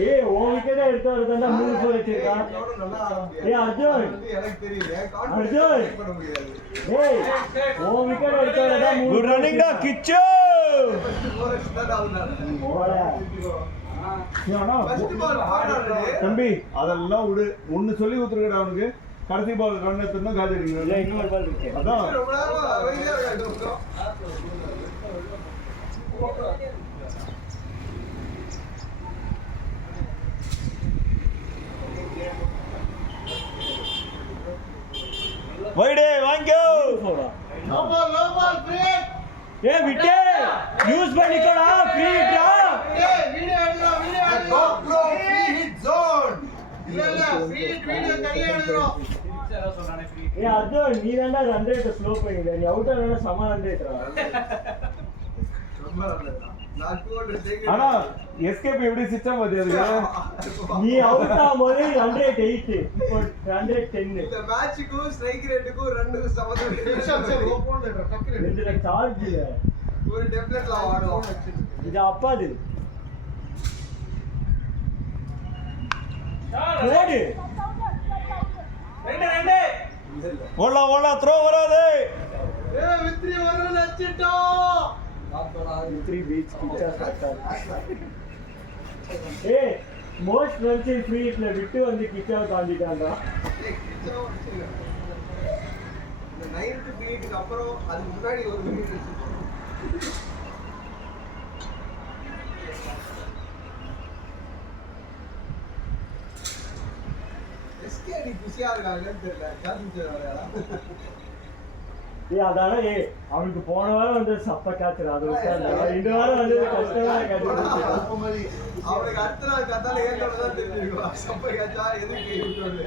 ஏய் ஓ விக்கெட் எடுத்து வரதா 3 ஸ்கோர் வச்சிருக்கான். ஏய் அர்ஜுன் எனக்கு தெரியல. அர்ஜுன் பண்ண முடியாது. ஏய் ஓ விக்கெட் எடுத்து வரதா 3 குட் ரன்னிங் டா கிச்சு. போடா ஃபர்ஸ்ட் பால் ஆடுறது. தம்பி அதெல்லாம் விடு. ஒன்னு சொல்லி கொடுத்துருக்கடா அவனுக்கு. கடைசி பால் ரன் எடுத்துனா காஜ் இல்ல அடிக்கணும். இன்னொரு பால் இருக்கு. ரொம்ப நேரமா அமைதியா இருக்காரு. வைடே வாங்கோ. போடா லோ பால் ஃப்ரீ ஏய் விட்டே யூஸ் பண்ணிக்கடா ஃப்ரீ டா. ஏய் வீடியோ எடுடா GoPro free hit zone. இல்ல ஃப்ரீ வீடியோ கையில எடுறோம் ஏய் அர்ஜுன் நீ தான்டா ரன் ரேட் ஸ்லோ பண்ணிட்ட. நீ அவுட் ஆனா சம ரன் ரேட்ரா. ரொம்ப நல்லது. நான் 200 டேக். ஆனா எஸ்கேப் எப்படி சிஸ்டம் வந்தது? நீ அவுட் ஆகும்போது 108 இப்போ 110. இந்த மேட்ச்க்கு ஸ்ட்ரைக் ரேட்டுக்கு ரன்னுக்கு சமதம். ஓபன் எடுறா டக்கு இதுல சார்ஜ் இல்ல. ஒரு டெம்ப்ளேட்ல ஆடுவோம். இது அப்பாது போடு. ஓடா ஓடா த்ரோ வராது. ஏய் வித்ரி ஒரு லட்சிட்டோம் 3 பீச் கிச்சா சட்டா. ஏய் மோஸ்ட் ரன்ஸ் இன் ஃப்ரீ ஹிட்ல விட்டு வந்து கிச்சா தாண்டிட்டான்டா. இந்த 9th மினிட்டுக்கு அப்புறம் அதுக்கு முன்னாடி ஒரு மினிட் எஸ்கே நீ குஷியா இருக்காங்கன்னு தெரியல. சாதிச்சு வரையா ஏய் அதானே ஏய் அவனுக்கு போன வாரம் வந்து சப்ப காத்துறா. அது விட்டாங்க இந்த வாரம் வந்து கஷ்டமா காத்துச்சு. அவனுக்கு அடுத்த நாள் கத்தால ஏற்கனவே தான் தெரிஞ்சிருக்கும். சப்பை காச்சா எதுக்கு விட்டோன்னு.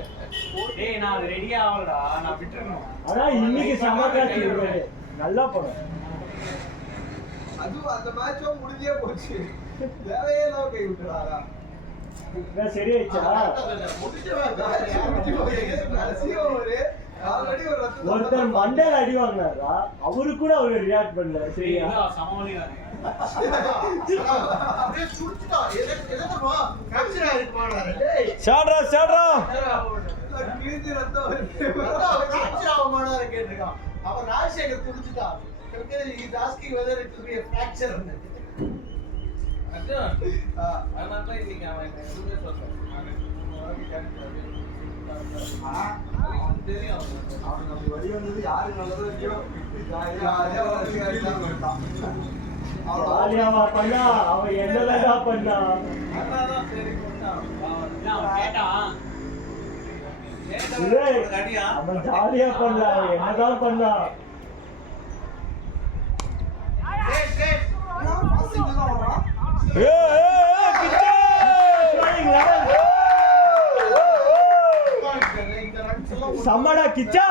டேய் நான் அது ரெடியா ஆகலடா நான் விட்டுறணும். ஆனா இன்னைக்கு சம காத்து நல்ல படம். அதுவும் அந்த மேட்சும் முடிஞ்சே போச்சு. தேவையே இல்லாம கை விட்டுறாரா? என்ன சரியாயிடுச்சா? ஒருத்தர் மண்டையில அடி வாங்கினாரா, அவரு கூட அவரு ரியாக்ட் பண்ணல. சரியா ஷாட்ரா ஷாட்ரா அவர் Rajasekar துடிச்சுட்டான். asking whether it will be a fracture or not. ஜாலியாவா பண்ணா, அவன் என்னதான் பண்ணா? அவன் ஜாலியா பண்ணா, அவன் என்னதான் பண்ணா? சம்மடா கிச்சா.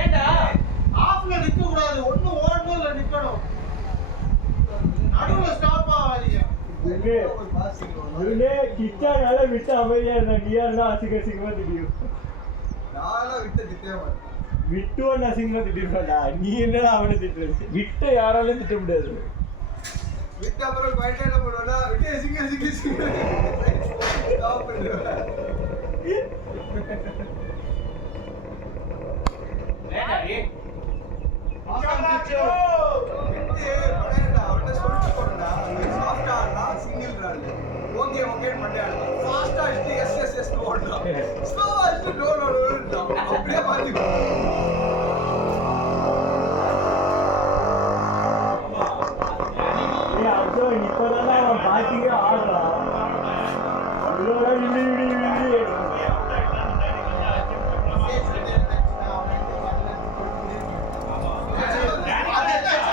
ஏண்டா ஆஃப்ல நிக்க கூடாது, ஒண்ணு ஓடணும்ல நிக்கணும், நடுவுல ஸ்டாப் ஆகாதீங்க. கிச்சானால விட்டு அமைதியா இருந்தா, நீயா இருந்தா அசிங்க அசிங்கமா திடீர் விட்டு ஒன்னு அசிங்கமா திட்டிருப்பாடா. நீ என்னடா அவனை திட்டுறது? விட்டு யாராலும் திட்ட முடியாது. விட்டு அப்புறம் பைட்டா என்ன பண்ணுவா, விட்டு சிங்க சிங்க சிங்க ஸ்டாப் பண்ணுவா. ஓகே ஓகே மண்டே ஃபாஸ்டா இஷ்டி எஸ் எஸ் எஸ் ஓடலாம், ஸ்லோவா இஷ்டி நோ நோ நோ அப்படியே மாத்திக்கோ. இப்பதான் அவன் பாத்தீங்க ஆடுறான்.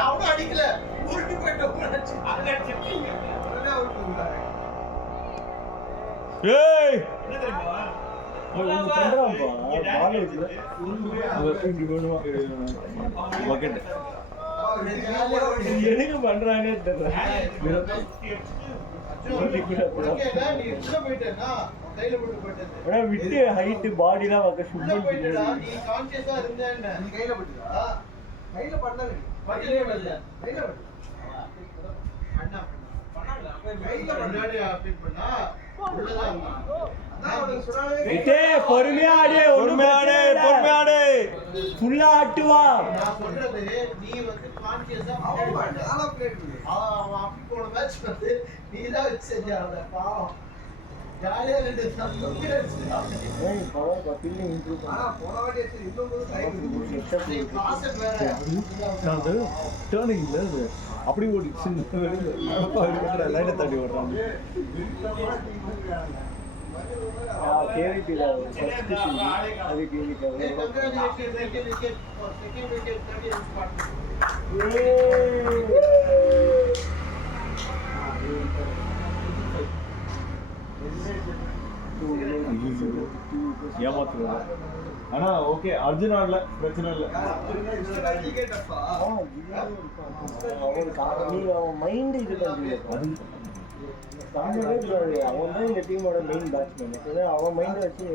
அவனும் அடிக்கல, உருட்டு போயிட்டு எதுக்கு பண்றானே தெரியல. விட்டு ஹைட் பாடிலாம் பொறுமையா ஆடு, பொறுமையாடு பொறுமையாடு, ஃபுல்லா ஆட்டுவா. நான் சொல்றது நீ வந்து கான்ஷியஸா அவன் அப்படி போன மேட்ச் வந்து நீ தான் வச்சு செஞ்சாங்க பாவம். ஜாலியா ரெண்டு அப்படி ஓடிச்சு தாண்டி ஓடுறாங்க. ஏமாத்துறது. ஆனா ஓகே, அர்ஜுன் ஆடல, பிரச்சனை இல்லை. அவன் மைண்ட் இது அவன் தான் இந்த டீமோட மெயின் பேட்ஸ்மேன். அவன் மைண்ட் வச்சு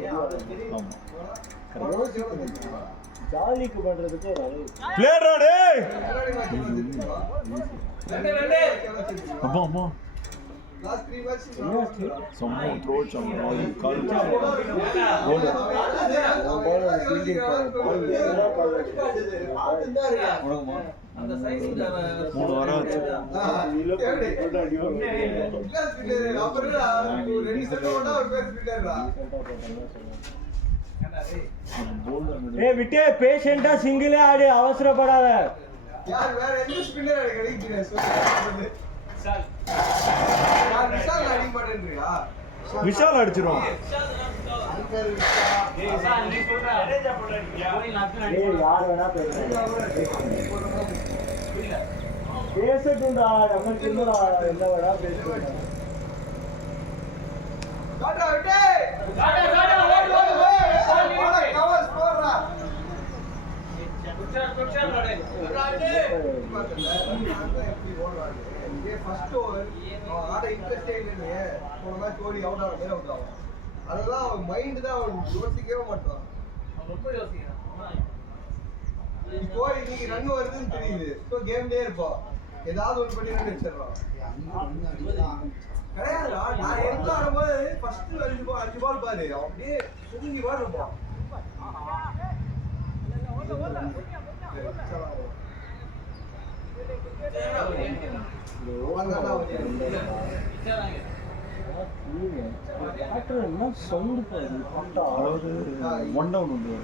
ஜாலிக்கு பண்றதுக்கு ஒரு அளவு அப்பா அம்மா someone throw someone call அந்த சைஸ்ல 3 வாரம் ஆச்சு. விட்டு பேஷண்டா சிங்கிளே ஆடு, அவசரப்படாத. யார் வேற எந்த ஸ்பின்னர் கிடைக்குது சொல்லு. விஷால் அடி மாட்டேன்றியா? விஷால் அடிச்சிரும். பேச பேசட்டும்டா நமக்கு என்னடா என்ன வேணா பேசுறா காடா விட்டே காடா ஓடு ஓடு கவர்ஸ் போடுறா குச்சா வாடே ராஜே எப்படி ஓடுறாரு இதே ஃபர்ஸ்ட் ஓவர் ஆட இன்ட்ரெஸ்டே இல்லையே போன மேட்ச் ஓடி அவுட் ஆன மாதிரி அவுட் ஆகும் அதெல்லாம் அவன் மைண்ட் தான் அவன் யோசிக்கவே மாட்டான் ரொம்ப யோசிக்கிறான் இப்போ இன்னைக்கு ரன் வருதுன்னு தெரியுது இப்போ கேம்லயே இருப்போம் ஏதாவது ஒன்று பண்ணி ரன் வச்சிடறோம் கிடையாதுடா நான் எடுத்து ஆடும்போது ஃபர்ஸ்ட் 5 பால் பாரு அப்படியே சுருங்கி பால் இருப்போம் சவுண்ட் அதாவது ஒன் டவுன் உண்டு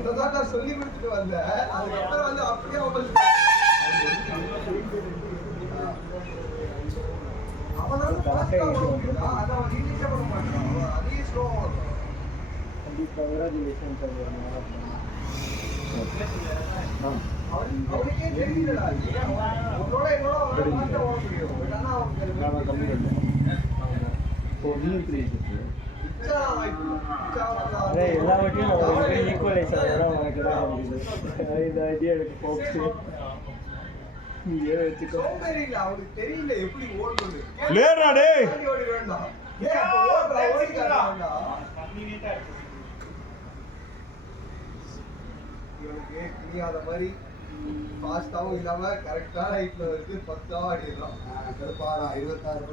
இதான் நான் சொல்லி கொடுத்துட்டு வந்தேன் அதுக்கப்புறம் வந்து அப்படியே அவனால அதான் ஈஸியாக பண்ண மாட்டான் அதே ஸ்லோவாக அவனுக்கே தெரியலடா உன்னோட என்னோட அவனால மாட்ட ஓட முடியும் பட் ஆனா அவனுக்கு எல்லா வாட்டியும் ஈக்குவலைஸ் ஆகிடும் உனக்கு தான் இந்த ஐடியா எனக்கு போச்சு நீயே வச்சுக்கோ அவனுக்கு தெரியல எப்படி ஓடுறது லேடா டேய் ஓடி வேண்டாம் ஓடி வேண்டாம் இவனுக்கு தெரியாத மாதிரி ஃபாஸ்டாவும் இல்லாம கரெக்டா ரைட்ல வந்து 10 ஆடிடலாம் கடுப்பாரா 26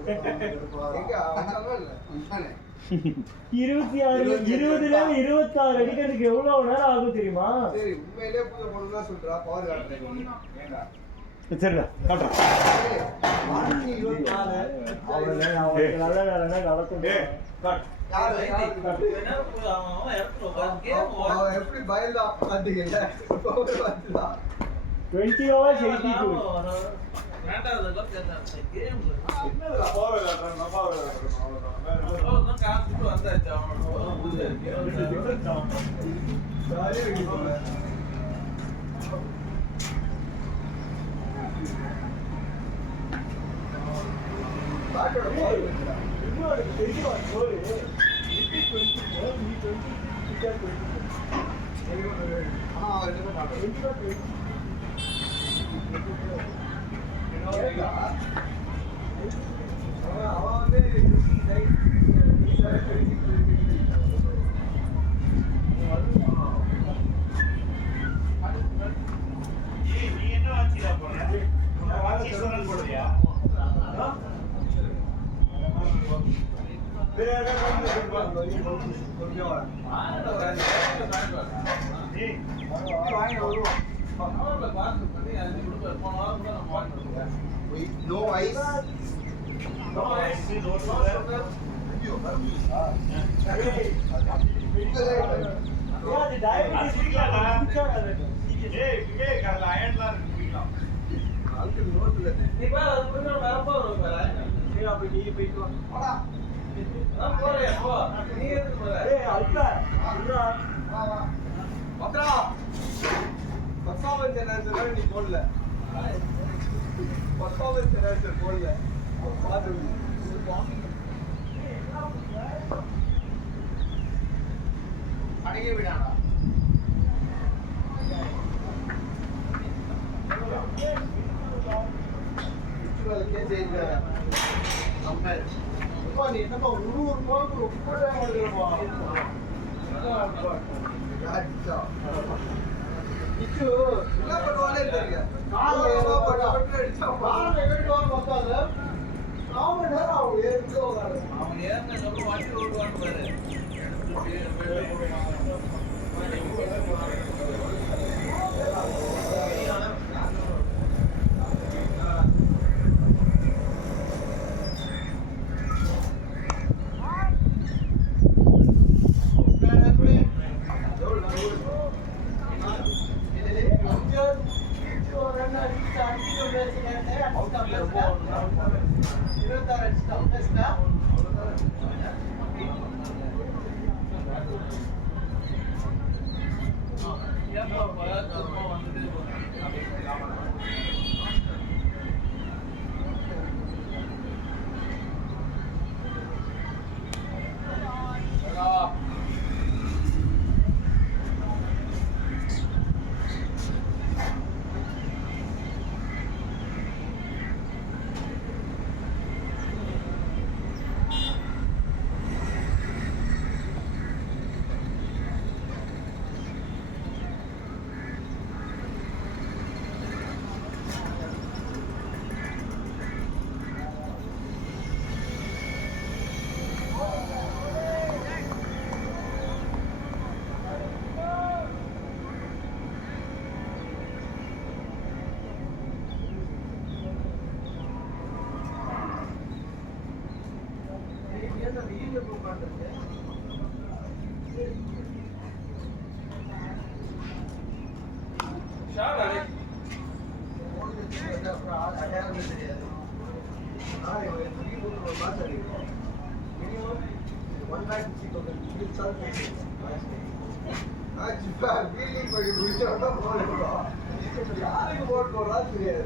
20ல 26 அடிக்கிறதுக்கு எவ்வளவு நேரம் ஆகும் தெரியுமா? சரி உண்மையிலே புது பொண்ணு தான் சொல்றா பவர் காட்டுறேன் சரிடா காட்டுறேன் நல்ல நேரம் நடக்கும். அவன் எப்படி பயந்தான் பாத்தீங்கல்ல 20 hours 82. No ice. No ice. Performance enhancer நீ போடல performance enhancer போடல அடங்கி விடாடா விச்சுவல் கேஸ் இந்த கம்பேர் அப்பா நீ என்னப்பா 100 ரூபாய்க்கு ரொம்ப வாங்குறப்பா யாச்சா கிச்சு என்ன பண்ணுவானே தெரியல காலையில பட்டு அடிச்சா காலையில வெட்டுவான் பார்த்தால நாம நேரா அவன் ஏறிட்டு வராரு அவன் ஏறின நம்ம வண்டி ஓடுவான்னு பாரு அப்புறம் அடையாளமே தெரியாது. ஒரு match அடிக்கிறோம். Minimum 1,50,000 இருந்தாலும் பேசுவோம். match இப்ப fielding பண்ணி முடிச்சோம்னா ball போடுறோம். யாருக்கு ball போடுறான்னு தெரியாது.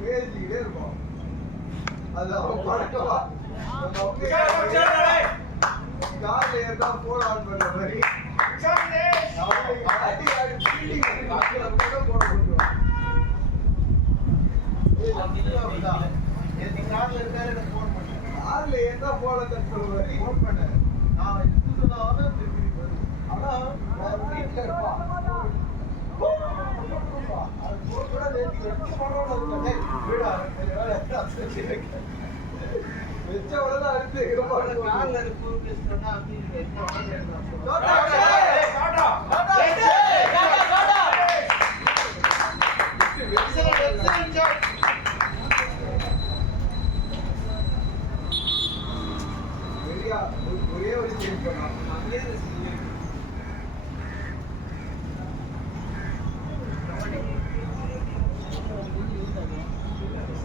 பேசிக்கிட்டே இருப்போம். அது அவன் பழக்கமா நம்ம அப்படியே கார்ல ஏறினா போன் ஆன் பண்ற மாதிரி ஆடி ஆடி fielding பண்ணி கார்ல கூட போட போட்டுருவான். நேத்து கார்ல இருக்காரு, எனக்கு ஃபோன் பண்ணேன். கார்ல ஏறினா போட தட்டுவாரு. ஃபோன் பண்ணேன். நான் இதுதான் திருப்பி வருது. ஆனா வீட்டுல இருப்பான். அது போன் கூட நேத்து 2 மணி நேரம் வீடா வச்ச உடனே அடுத்து கார்ல இருக்கு பேசுறேன்னா அப்படி ஒரே ஒரு சேஞ்ச் பண்ணலாம்.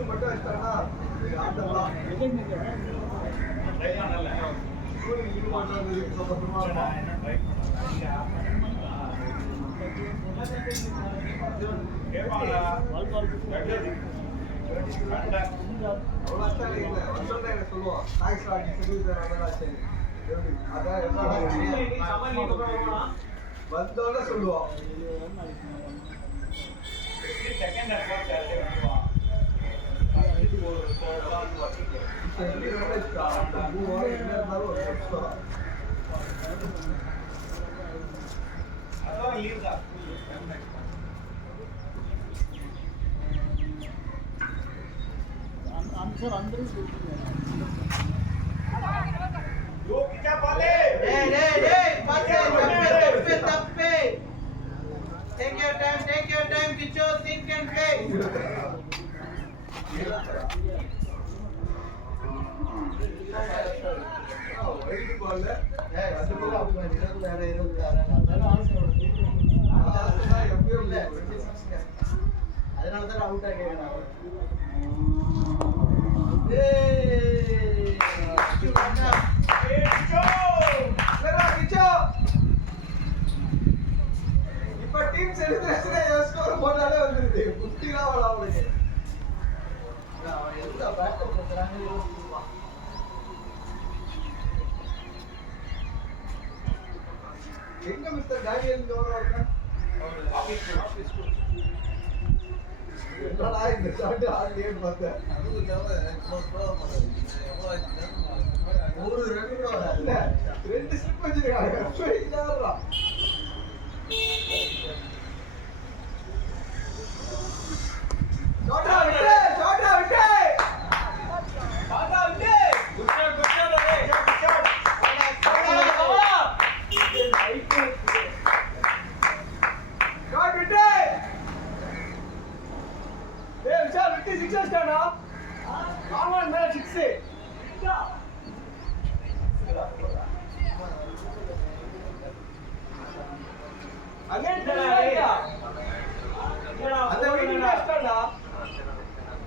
மட்டும் வச்சிட்டாங்கன்னா ஆட்டம்லாம் ஸ்கூலுக்கு லீவ் பண்ணுறதுக்கு சந்தோஷமா சொல்லுவான் தேங்க்ஸ் ராஜி சொல்லி வந்தோட சொல்லுவான். Take your time, Kicho, think and play. White பால்ல அதனாலதான் அவுட் ஆகிடுறான். இப்ப டீம் செலிப்ரேஷன் ஸ்கோர் போட்டாலே வந்துருது. 50 தான் வர அவளுக்கு. அவன் எதுக்கு பேக்கப் பண்றாங்க யோசிச்சுப்பான். எங்க மிஸ்டர் டேனியல் நோரோங்க ஆபீஸ் என்னடா இந்த ஷாட் ஆடியே பார்த்தேன். ஒரு ரன் கூட வராது. இல்ல 2 ஸ்லிப் வச்சிருக்காங்க. இதாறா shot out shot out shot out good shot அரே குட் ஷாட் ஷாட் விட்டு ஏய் விஷால் விட்டு 6 அடிச்சானா நார்மல் மேல 6 அகைன் டேடா அந்த விக்கெட் அடிச்சானா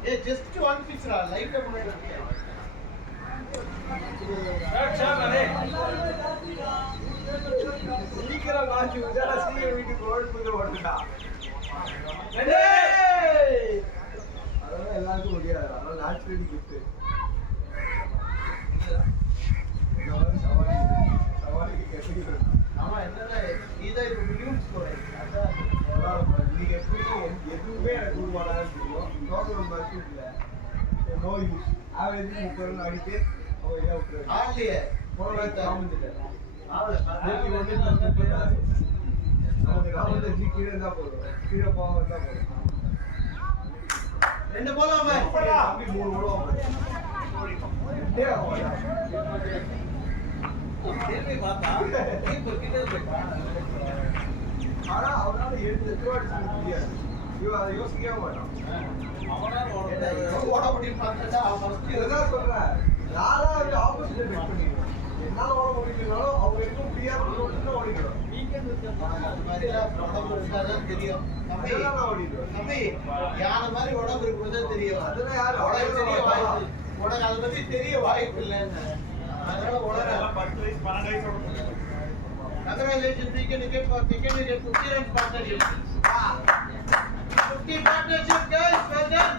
ஏ ஜஸ்ட் ஒன் பிச் ரா லைட் முன்னாடி ஷாட் அரே சீக்கிரம் மேட்ச் உஜாலா சீக்கிரம் வீட்டுக்கு ரோட் புது ஓடுடா டேய் அதெல்லாம் எல்லாருக்கும் முடியாது. அதெல்லாம் நேச்சுரலி கிஃப்ட். சவாலிக்கு கேட்குது. ஆமா என்னன்னா இதை இப்போ மினிமம் ஸ்கோர் நீங்க எப்படி எதுவுமே எனக்கு உருவானாலும் தெரியும். டோர்னமெண்ட் மேட்ச் இல்லை நோ யூஸ் ஆவரேஜ் 30 ரன் அடித்து அவங்க ஏன் விட்டுருவாங்க ஆடலையே போன மேட்ச் ராமந்திட்ட ஆடல 1 நமக்கு ராமந்திட்ட கீழே இருந்தால் போதும். கீழே போகாம இருந்தால் போதும். ரெண்டு போலாமே அப்படி 3 ஓடுவாங்க. திரும்பி பார்த்தா இப்போ கிட்ட போயிட்டா ஆனா அவனால எடுத்து அடிச்சு முடியாது. இவன் அதை யோசிக்கவே மாட்டான். ஓட முடியும் பார்த்தா இதுதான் சொல்றேன். நானா வந்து ஆப்போசிட் பண்ணிடுவேன். என்னால ஓட முடியலனாலும் அவங்க இருக்கும் முடியாது ஓடிக்கிறோம். அது மாதிரிலாம் உடம்பு இருந்தாதான் தெரியும். தம்பி, தம்பி, யானை மாதிரி உடம்பு இருக்கும்போது தெரியும். அதெல்லாம் யாரு? உனக்கு தெரிய வாய்ப்பு உனக்கு அதை பத்தி தெரிய வாய்ப்பு இல்லைன்னு. அதனால உலக 10 வயசு 12 வயசு congratulations, we can get for second year 50 runs partnership. 50 partnership guys, well done.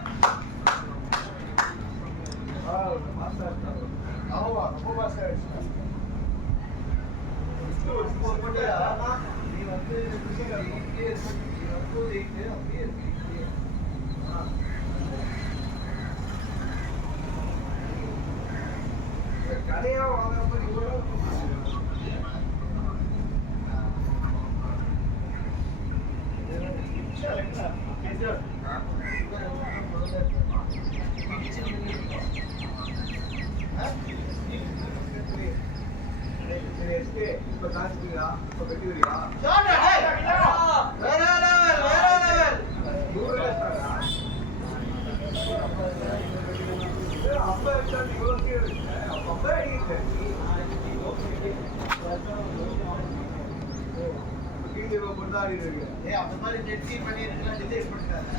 ஆமா ரொம்ப மாஸ்டர் நீ வந்து கடையா வாங்குற மாதிரி இவ்வளவு இப்ப காசுக்குதா இப்ப வெட்டி வரியா வேற level, வேற level. அப்ப வச்சா இவ்வளவு கீழே அப்ப அடிக்கிட்டு கீழே போட்டு ஆடிட்டு இருக்கு ஏய், அந்த மாதிரி net scene பண்ணி இருக்கலாம், design பண்ணிட்டாங்க.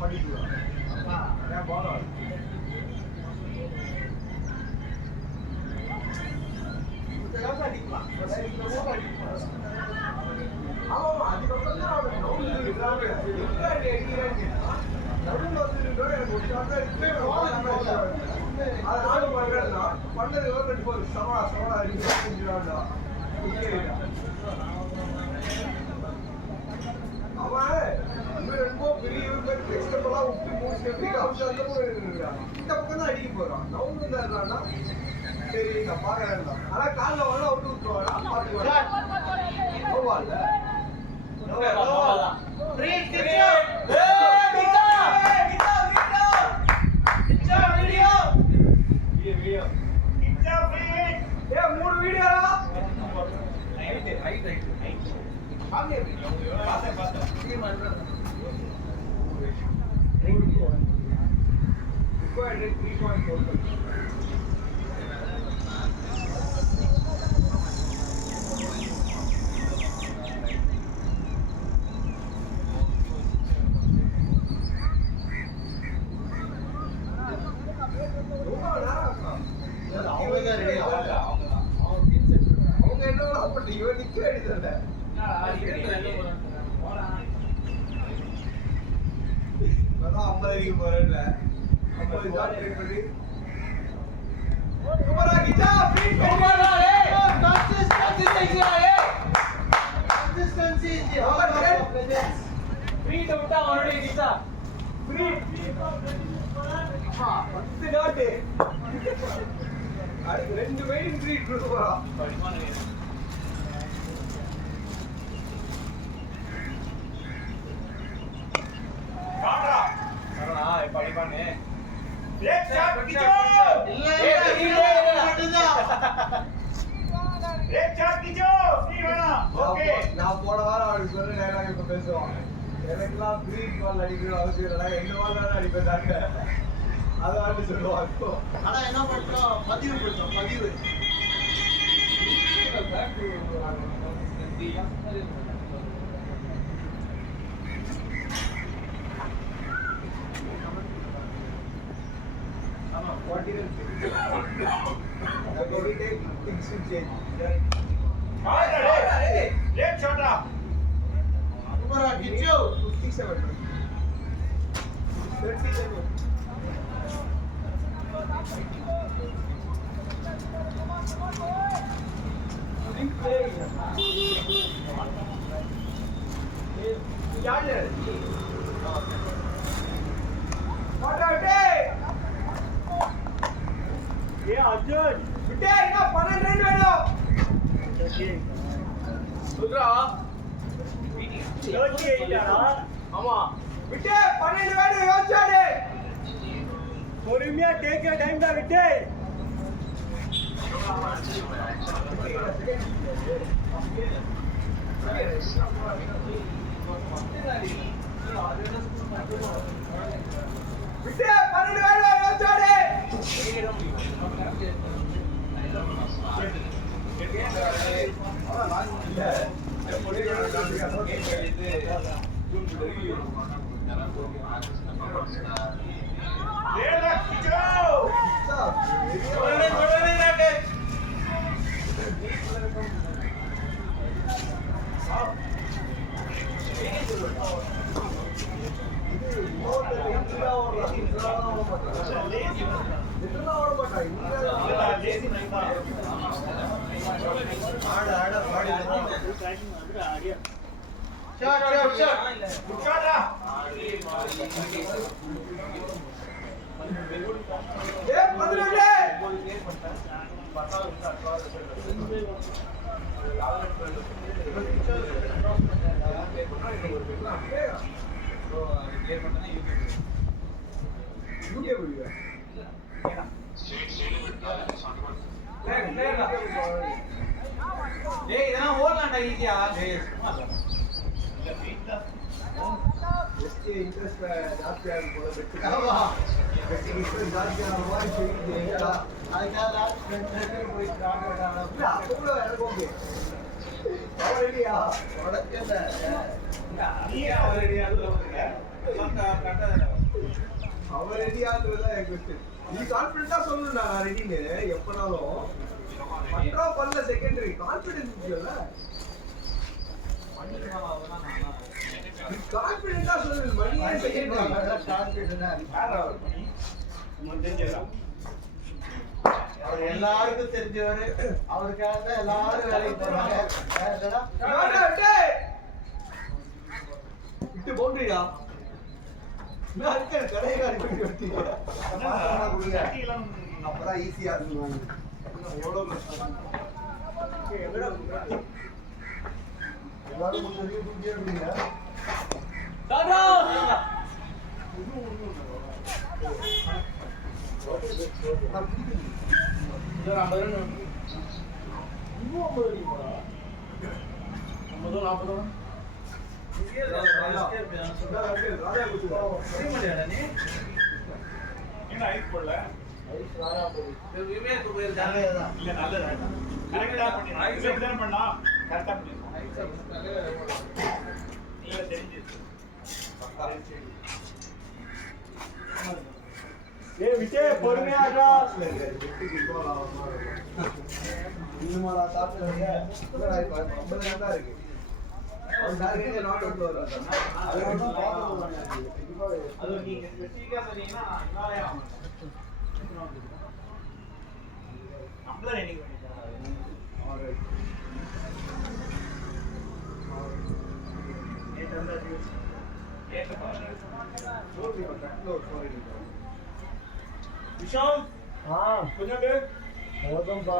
படிக்கலாம் அப்பா, ஏன் போனோம் இந்த காசு அடிக்கலாம். இந்த மூணு அடிக்கலாம். ஆமா அதுக்கப்புறம் தான் அவன் நவுந்து இருக்காங்க எங்க அடி அடிக்கிறாங்க நடுவில் வந்துருக்கோம் எனக்கு ஒரு ஷாட்டா இருக்கு அது நானும் பண்றேன்னா பண்ணது கவர்மெண்ட் போகுது சவா சவா அடிக்கிறான்டா அவன் இவன் ரொம்ப பெரிய எக்ஸ்டெப்பெல்லாம் விட்டு மூணு ஸ்டெப் அவன் அந்த போயிருக்கான் இந்த பக்கம் தான் அடிக்க போறான் நவுந்து இருந்தாருன்னா சரி நான் பாக்குறேன் ஆனா காலில் வந்து விட்டு விட்டுருவாடா பாத்துக்குவாங்க போவாள்ல Free video. ஏ மூணு வீடியோடா அவங்கதான் ready ஆவாங்க. அவங்க என்ன பண்ணி இவன் நிக்க வேண்டியதில்ல இப்பதான் 50 அடிக்க போறேன்ல 50 ஜாட் ட்ரை பண்ணி குமாரா கிட்டா ஃப்ரீ குமாரா Consistency is the heart of presence. Free விட்டா ஆல்ரெடி கிட்டா ஃப்ரீ 10 ஜாட் அடுத்து 2 வெயிட்டிங் ஃப்ரீ கொடுக்குறா காட்ரா சரணா இப்ப அடிப்பானே பிரேக் ஷாட் கிச்சோ இல்ல மட்டும்தான். பிரேக் ஷாட் கிச்சோ ஃப்ரீ வேணாம் ஓகே நான் போன வாரம் அவருக்கு சொன்ன நேரம் இப்ப பேசுவான் எனக்குலாம் ஃப்ரீ பால் அடிக்கணும் அவசியம் இல்லை எந்த பால் தானே அடிப்பேன் அதை வாட்டி சொல்லுவாங்க ஆனா என்ன பண்றோம், பதிவு பண்றோம், பதிவு. what is it every day things will change break ஷாட்டா குமாரா கிச்சு 57 37 ஏ அர்ஜுன் விட்டே என்ன 12 ரன் வேணும் சொல்றா 38 ஆடா ஆமா விட்டே 12 வேணும் யோசிச்சாடு பொறுமையா டேக் யூர் டைம் தான் விட்டு விட்டே 12 வேணும் யோசிச்சாடு இதெல்லாம் ஓடலாம்டா ஈஸியா. இன்ட்ரெஸ்ட் ஜாஸ்தியாக இருக்கும் போல இன்ட்ரெஸ்ட் ஜாஸ்தியான மாதிரி தெரியுது. அதுக்காக போய் அப்போ கூட எனக்கு ஓகே ரெடியா அவர் ரெடியான்றதுதான் என் கொஸ்டின். நீ கான்ஃபிடென்ட்டா சொல்லணும் நான் ரெடின்னு எப்பனாலும். பண்றா பண்ணல செகண்டரி கான்ஃபிடன்ஸ் இல்ல. கான்ஃபிடென்ட்டா சொல்லு மணியே செகண்டரி கான்ஃபிடென்ட்டா அவர் எல்லாருக்கும் தெரிஞ்சவரு. அவருக்காக தான் எல்லாரும் வேலைக்கு போறாங்க. விட்டு போன்றியா நான் இருக்கேன் கடைகாரி போய் எடுத்தீங்க அப்பதான் ஈஸியா இருக்கும். எவ்வளவு கஷ்டம் எல்லாரும் முடிஞ்ச தூக்கி எடுப்பீங்க. விஜய் பொறுமையாடா. இன்னுமாடா சாப்பிடுறீங்க? இல்லடா இப்ப 50 தான் இருக்கு. அவன் டார்கெட்டே நாட் அவுட் வரான். அது நீங்க ஸ்பெசிஃபிக்கா சொன்னீங்கன்னா இன்னாலே ஆகும். நம்மள ரெடி பண்ணிட்டாங்க. ஆல்ரைட். விஷால் கொஞ்சம் போதும்பா.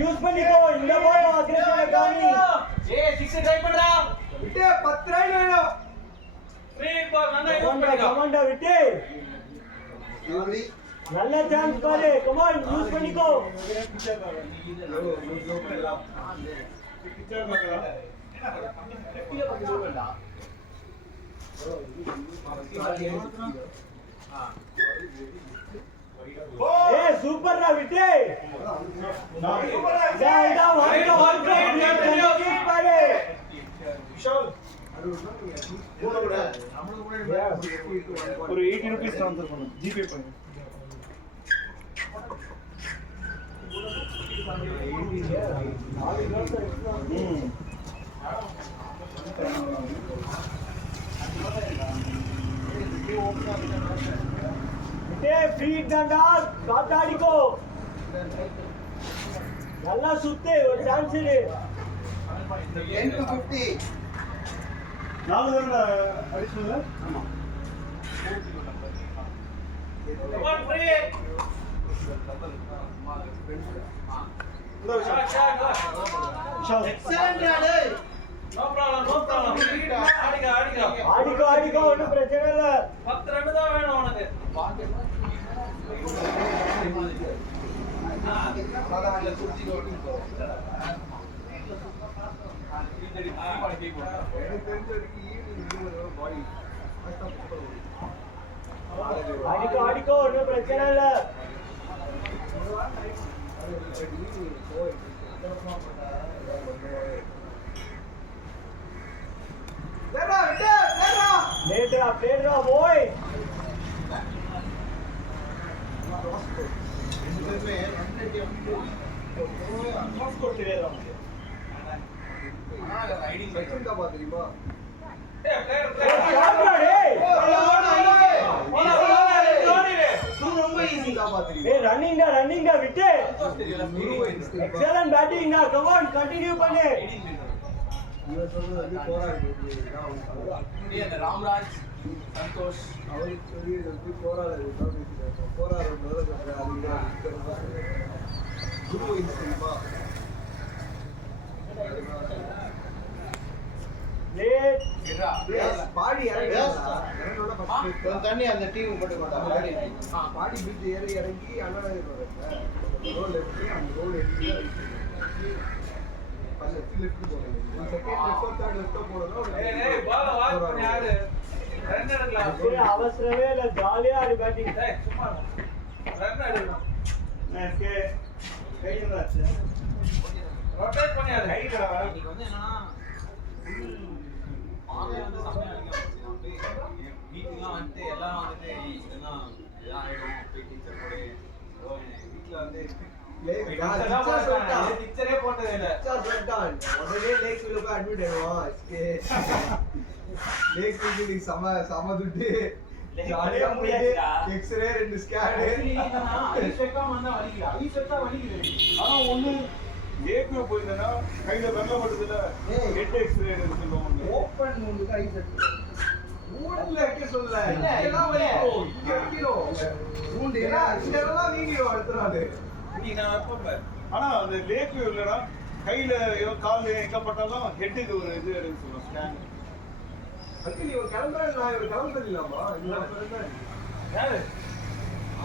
யூஸ் பண்ணிக்கோ. இந்த பால் அக்ரெசிவா காணி. ஏய் 6 ட்ரை பண்றா. விட்டே 10 ரன் வேணும். ஃப்ரீ பால் நல்லா யூஸ் பண்ணிக்கோ. கமாண்டா விட்டு நல்ல சான்ஸ் பாரு. கமான் யூஸ் பண்ணிக்கோ. ஏ சூப்பர்டா விட்டு. ஜாய்டா வாங்க வாங்க பாரு. விஷால் ஒரு 80 rupees ட்ரான்ஸ்ஃபர் பண்ணு. ஜிபே பண்ணு. ஃப்ரீ தான்டா. காத்தாடிக்கோ. நல்லா சுத்து. ஒரு சான்ஸ் இரு. 10-50. 4 தான அடிஷனல். ஆமா. Come on free. இந்த விஷால் எக்ஸலென்ட் ஆடு. No problem no problem. ஆடிக்கோ ஆடிக்கோ. ஆடிக்கோ ஆடிக்கோ. ஒன்றும் பிரச்சனை இல்ல. 10 ரன் தான் வேணும் உனக்கு. ஆடிக்கோ ஆடிக்கோ. ஒன்றும் பிரச்சனை இல்ல. Pedro, boy. தெரியுமா Running da, விட்டு. Excellent batting da, come on, continue பண்ணு. இவன் சொல்றது வந்து போராடி ராம்ராஜ் சந்தோஷ் அவருக்கு சொல்லி வந்து போராடுறது போராடுறது குரு வைத்து தெரியுமா பாடி தண்ணி அந்த டீம் போட்டு பாடி பீச் ஏறி இறங்கி அண்ணன் ரோல் எடுத்து அந்த ரோல் எடுத்து லெஃப்ட் போறேன் செகண்ட் லெஃப்ட் தேர்ட் லெஃப்ட் போறதோ அவசரமே இல்ல ஜாலியா ஆடி பேட்டிங் சும்மா ரன் எடுக்கணும் ரொட்டேட் பண்ணியாரு நீங்க வந்து என்னன்னா பாலே வந்து சமையா அடிக்க வீட்டுக்குலாம் வந்துட்டு எல்லாம் வந்துட்டு இதெல்லாம் இதான் ஆயிடும் போய் டீச்சர் போடு வீட்டுல வந்து டீச்சரே போட்டது இல்ல உடனே லேக் வியூல போய் அட்மிட் ஆயிடுவான் லேக் வியூ சம துட்டு ஜாலியா முடியாதுடா எக்ஸ்ரே 2 ஸ்கேன் ஐஸ் வைக்காம வந்தா வலிக்குது ஐஸ் வைக்கா வலிக்குது ஆனா ஒண்ணு லேக்ல போயிருந்தா கையில வெள்ள படுதுல ஹெட் எக்ஸ்ரே எடுக்க சொல்லுவாங்க ஓபன் உங்களுக்கு ஐஸ் எடுத்து மூணுல வைக்க சொல்லல இதெல்லாம் வைக்கோ இங்க வைக்கோ மூணு இதெல்லாம் வீடியோ எடுத்துறாரு நீ நான் வைப்பேன் ஆனா அந்த லேக் இல்லடா கையில கால்ல எங்க பட்டாலும் ஹெட்டுக்கு ஒரு இது எடுக்க சொல்லுவாங்க ஸ்கேன் அதுக்கு நீ ஒரு கிளம்புற நான் ஒரு கிளம்புறீங்களாமா யாரு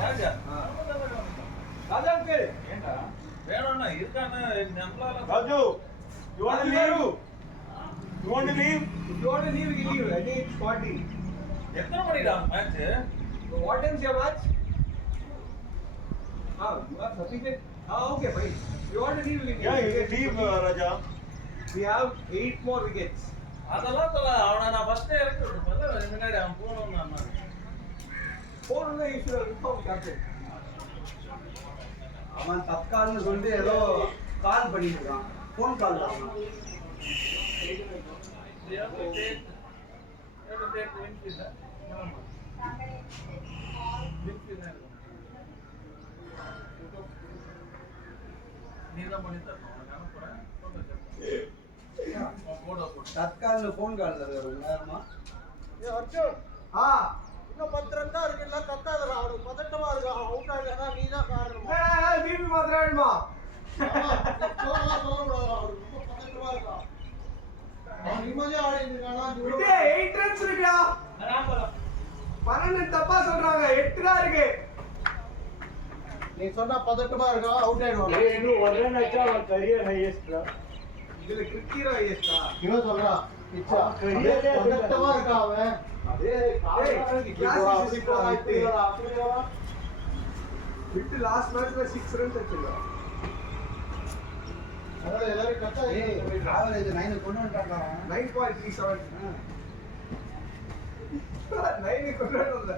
ராஜா ராஜாக்கு ஏண்டா வேணும்னா இருக்கானே நம்மளால Raju you want to leave you want to leave you want to leave you leave I think it's 40 எத்தனை மணிடா match what time is your match you are sufficient okay fine you want to leave you yeah you can leave Raja we have 8 more wickets அதெல்லாம் சொல்ல அவனை நான் first இறக்கி விட்டுறேன் முன்னாடி அவன் போகணும்னு நான் போறதுல you should inform captain அவன் தற்கால்னு சொல்லிட்டு ஏதோ கால் பண்ணிட்டு இருக்கான் ஃபோன் கால் தான் தற்கால்ல ஃபோன் கால் ரொம்ப நேரமா இன்னும் 10 ரன் தான் இருக்குல்ல கத்தாதடா அவனுக்கு பதட்டமா இருக்கா அவுட் ஆகலனா நீ தான் காரணம் பிபி மாத்திராடுமா சொல்லலாம் சொல்லக்கூடாது அவனுக்கு ரொம்ப பதட்டமா இருக்கா அவன் நிம்மதியா ஆடிட்டு இருக்கானா விட்டு 8 ரன்ஸ் இருக்குடா 12 தப்பா சொல்றாங்க 8 தான் இருக்கு நீ சொன்னா பதட்டமா இருக்கா அவுட் ஆயிடுவாங்க இன்னும் ஒரு ரன் அடிச்சா அவன் கரியர் ஹையஸ்ட் இதுல கிரிக்கெட் ஐயஸ்டா இவன் சொல்றான் இச்சா பதட்டமா இருக்கா அவன் விட்டு லாஸ்ட் மேட்ச்ல 6 ரன்ஸ் அடிச்சிருக்கான் அதனால எல்லாரும் கத்தா ஆவரேஜ் 9 கொண்டு வந்துட்டாங்க 9.37 9 கொண்டு வந்தா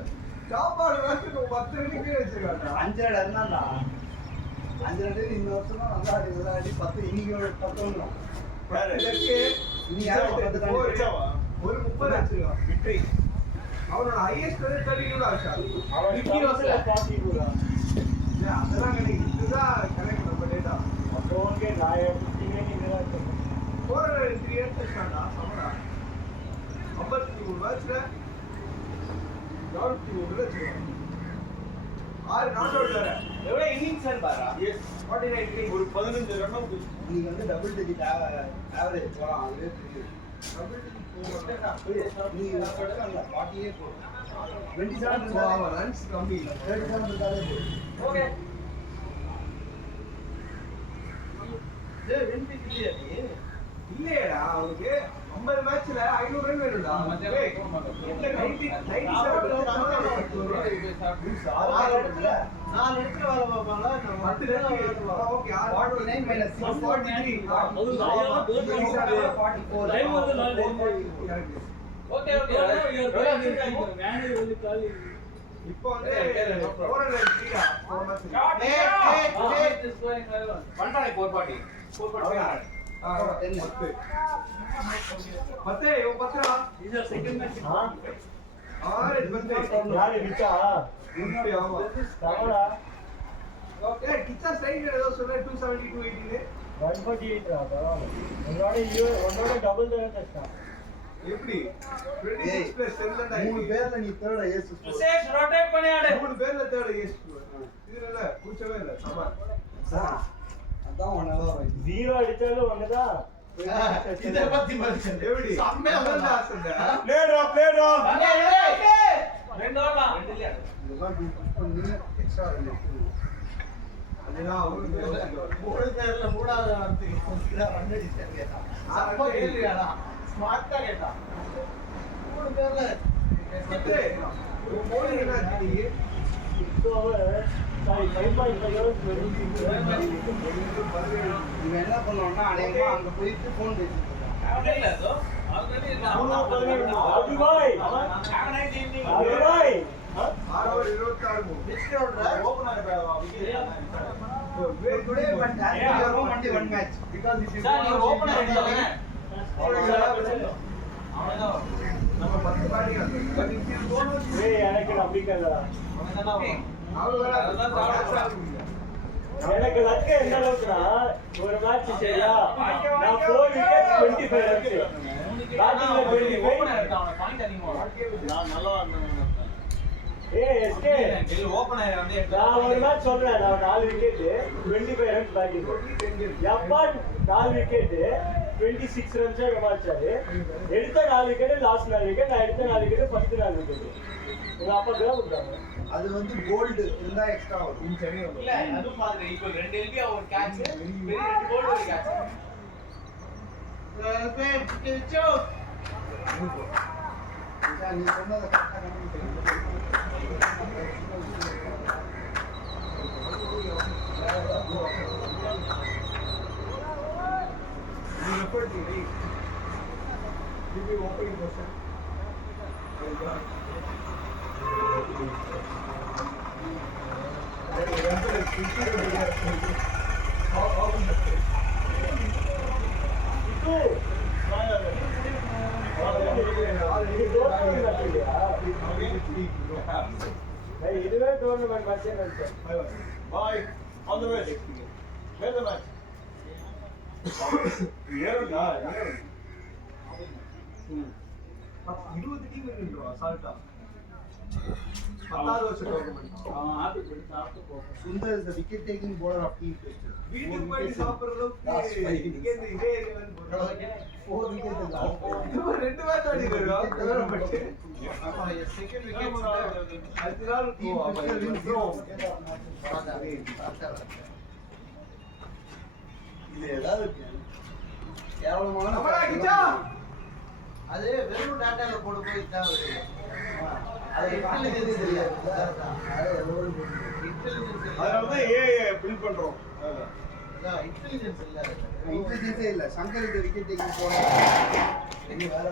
சாப்பாடு வந்து 10 ரன்னுக்கு வச்சிருக்காங்க 5 ரன் இருந்தா 5 ரன் இந்த வருஷம் தான் நல்லா ஆடி 10 இன்னைக்கு 10 வந்துரும் நீ யாரோ 10 தான் ஒரு 30 வச்சிருக்கான் விக்டரி அவனோட ஹையஸ்ட் ரன் 32 ஆச்சா அவன் விக்கி ரோஸ்ல 42 தான் அதெல்லாம் கிடையாது இதுதான் கரெக்ட் நம்ம டேட்டா அப்போ ஓகே நான் எடுத்தீங்க நீங்க 403 ரன்ஸ் அடிச்சான்டா சமரா 53 மேட்ச்ல 43 வச்சிருக்கான் 6 நாட் அவுட் வேற எவ்வளவு இன்னிங்ஸ் பாரா எஸ் 49 இன்னிங்ஸ் ஒரு 15 ரன் அவுட் நீங்க வந்து டபுள் டிஜிட் ஆவரேஜ் போலாம் அதுவே தெரியும் டபுள் டிஜிட் போறா நீ சொல்றது அந்த 40 ஏ போறோம் 27 ரன்ஸ் கம்மி 37 இருந்தாலே போதும் ஓகே டேய் வின் இல்லையா நீ இல்லையடா அவனுக்கு 50 மேட்ச்ல 500 ரன் வேணும்டா டேய் 97 நான் ஓகே 49 minus 643 லைவ் வந்து நான் ஓகே மேனேஜர் வந்து கால் இப்போ வந்து 403 பண்றானே 440 பத்தே இவ பத்தா இது செகண்ட் மேட்ச் யாரு விட்டா தவறா ஓகே கிச்சா ஸ்ட்ரைக் ஏதோ சொல்ற 270 280 148 ரா உன்னோட டபுள் தான் கஷ்டம் எப்படி 26 plus 10 தான் மூணு பேர்ல நீ தேர்ட் ஐஎஸ் விசேஷ் ரொட்டேட் பண்ணி ஆடு மூணு பேர்ல தேர்ட் ஐஎஸ் இது இல்ல பூச்சவே இல்ல சமா அதான் ஒண்ணால வரும் ஜீரோ அடிச்சாலும் ஒண்ணுதான் இத பத்தி மனுஷன் எப்படி செம்மையா வந்து ஆசைங்க பிளே ட்ரா ரெண்டு ஓடலாம் ரெண்டு இல்லையா இதெல்லாம் பண்ணி எக்ஸ்ட்ரா ரெண்டு அதுதான் அவருக்கு மூணு பேர்ல மூணாவது வாரத்துக்கு ரன் அடிச்சாங்க கேட்டான் அப்போ கேள்வியாடா ஸ்மார்ட்டா கேட்டான் மூணு பேர்ல ஒரு போலி என்ன ஆச்சு இப்போ சாரி 5.5 இவன் என்ன பண்ணுவான்னா அநேகமா அங்க போயிட்டு போன் பேசிட்டு இருக்கான் இல்ல so already Abhi bye Abhi bye 6/26 Wait, today, but that Yeah. is only one match because if you sir நீங்க ஓபன் ஆயிட்டானே நம்ம 10 body but if you don't ஏய் எனக்கு நம்பிக்கை இல்லடா எனக்கு லக்கு எந்த அளவுக்குனா ஒரு மேட்ச் சரியா நான் 4 விக்கெட் 25 ரன்ஸ் பேட்டிங்ல 25 பாயிண்ட் அதிகமா நான் நல்லா வந்தேன் ஏய் எஸ்கே ஓபன் ஆயி வந்து நான் ஒரு மேட்ச் சொல்றேன் நான் 4 விக்கெட் 25 ரன்ஸ் பேட்டிங் எப்பா 4 விக்கெட் 26 ரன்ஸ் அடிச்சாரு எடுத்த 4 விக்கெட் லாஸ்ட் 4 விக்கெட் நான் எடுத்த 4 விக்கெட் ஃபர்ஸ்ட் 4 விக்கெட் உங்க அப்பா கிராம் விட்டாங்க அது வந்து கோல்டு இருந்தா எக்ஸ்ட்ரா வரும் இல்ல அது மாதிரி இப்போ ரெண்டு எல்பி ஒரு கேட்ச் பெரிய ரெண்டு கோல் ஒரு கேட்ச் நீ சொன்னத கரெக்ட்டா You referred to me. Give me opening question. இதுவே டோர்னமெண்ட் மேட்ச் நினைச்சேன் boy all the best where the match ஏறடா 20 டீம் இருக்குன்றோம் அசால்ட்டா 10வது வருஷம் tournament Sundar is the wicket taking bowler of team test வீட்டுக்கு போய் சாப்பிடுற அளவுக்கு இதே ஏரியால போறாங்க 4 விக்கெட் இது ரெண்டு மேட்ச் ஆடி இருக்காங்க டோர்னமெண்ட் செகண்ட் விக்கெட் அதனால டீம் இது ஏதாவது கேவலமான நம்மடா கிச்சா அது வெறும் டேட்டால போட்டு போய் தான் அது இன்டெலிஜென்ஸ் இல்ல இன்டெலிஜென்ஸ் அதனால தான் ஏஐ பில்ட் பண்றோம் அதான் இன்டெலிஜென்ஸ் இல்ல இன்டெலிஜென்ஸே இல்ல சங்கர் இந்த விக்கெட் டேக்கிங் போன நீ வேற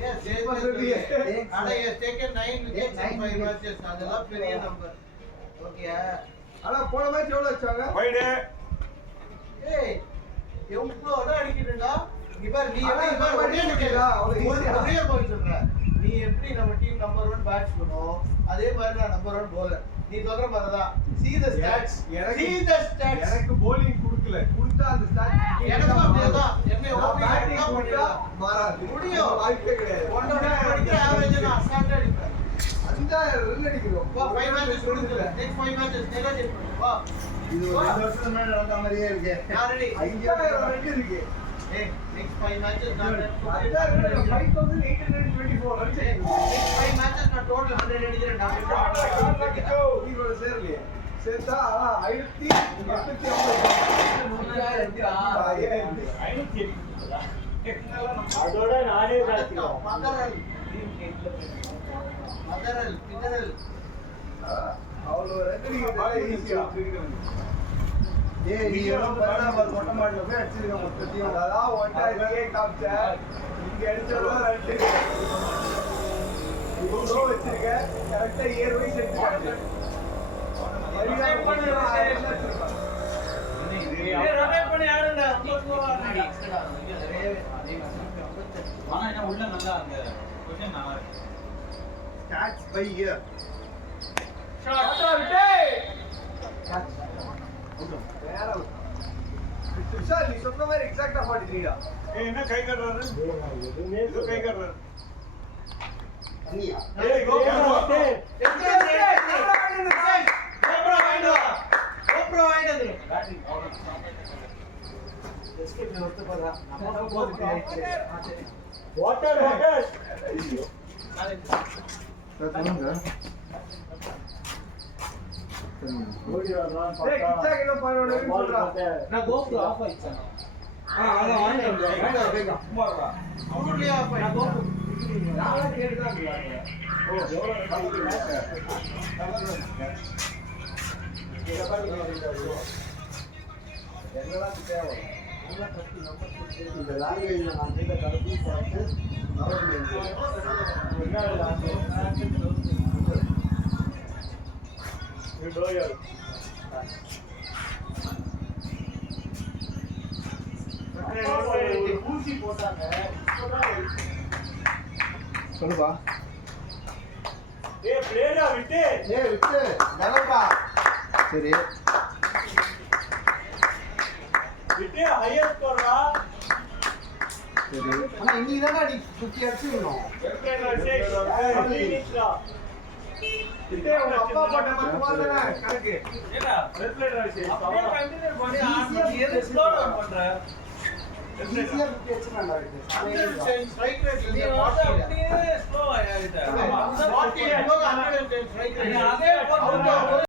ஏன் சேஸ் ஆனா is taken 9 wickets in 5 matches அதெல்லாம் பெரிய நம்பர் ஓகே ஆனா போன மேட்ச் எவ்வளவு வச்சாங்க வைடே ஏய் எவ்வளவு அட அடிக்கிறடா இவர் நீ ஆனா எப்படி இவர் ஒரே அடிக்கிறா, அவ்வளவு easy ஆ. ஒரே பாயிண்ட் சொல்ற நீ எப்படி நம்ம டீம் நம்பர் 1 பேட்ஸ்மேனோ அதே மாதிரி நான் நம்பர் 1 bowler நீ சொல்ற மாதிரிதா see the stats எனக்கு- see the stats எனக்கு bowling கொடுக்கல கொடுத்தா அந்த ஸ்டாட் எனக்கு அப்படியேதான் என்ன ஓபனிங் பேட்டிங் தான் கொடுத்தா பண்ணிடலாம் மாறாது முடியும். வாய்ப்பே கிடையாது ஒன்னோட அடிக்கிற ஆவரேஜ் நான் அசால்ட்டா அடிப்பேன் 5000 ரன் அடிக்கிறோம் வா 5 மேட்சஸ் கொடுக்கல நெக்ஸ்ட் 5 மேட்சஸ் நெகட்டிவ் பண்ணு வா இது ஒரு 2 வருஷத்துக்கு முன்னாடி நடந்த மாதிரியே இருக்கு நான் ரெடி 5000 ரன் இருக்கு ஏய் நெக்ஸ்ட் 5 மேட்சஸ் நான் 5824 ரன் நெக்ஸ்ட் 5 மேட்சஸ் நான் டோட்டல் 100 அடிக்கிறேன் இவரோட சேரலையே சேர்த்தா 1880 அதோட நானே மதரல் மதரல் பிதரல் அவ்வளோ ரெண்டு ஈஸியா ஏய் நீ எல்லாம் பத்தாம மொட்டை மாடல போய் அடிச்சிருக்க மொத்தத்தையும் அதான் ஒன்றா இங்கே காமிச்ச இங்க அடிச்சதோ ரெண்டு இவ்வளோ வச்சிருக்க கரெக்டா 7 வயசு எடுத்துக்காட்டு ஆனா என்ன உள்ள நல்லா அந்த கொஸ்டின் நல்லா இருக்கு ஸ்டார்ட்ஸ் பை இயர் வேற விஷால் நீ சொன்ன மாதிரி எக்ஸாக்ட்டா 43 ஏய் என்ன கை காட்டுறாரு எதுவுமே ஏதோ கை காட்டுறாரு அண்ணியா ஏய் கோபுரம் வாட்டர் வாட்டர் ஓடி வரலாம் டேய் கிச்சா கிலோ 15 சொல்றா நான் GoPro ஆஃப் ஆயிடுச்சேன் அத வாங்க சும்மா இருடா அவனுடைய ஆஃப் நான் GoPro நாளை கேட்டு தான் ஓ எவ்வளவு என்னலாம் தேவை இந்த லாங்குவேஜ்ல நான் கேட்ட கருத்து பார்த்து ஊசி போட்டாங்க சொல்லுப்பா ஏய் பிளேடா விட்டு ஏய் விட்டு நகர்ப்பா சரி விட்டு ஹையர் போறா சரி ஆனா இன்னைக்கு தானே நீ 50 அடிச்சிடணும் விட்டு உங்க அப்பா போட்ட மாதிரி போறதானே கணக்கு ஏடா அப்படியே கண்டினியூ பண்ணி ஆன் பண்ணி எது ஸ்லோ டவுன் பண்ற ஈஸியா 50 அடிச்சிடலாம்டா இது ஸ்ட்ரைக் ரேட் நீ வந்து அப்படியே ஸ்லோ ஆயிட்ட ஆமா. 40 ஸ்ட்ரைக் ரேட் அதே போட்டு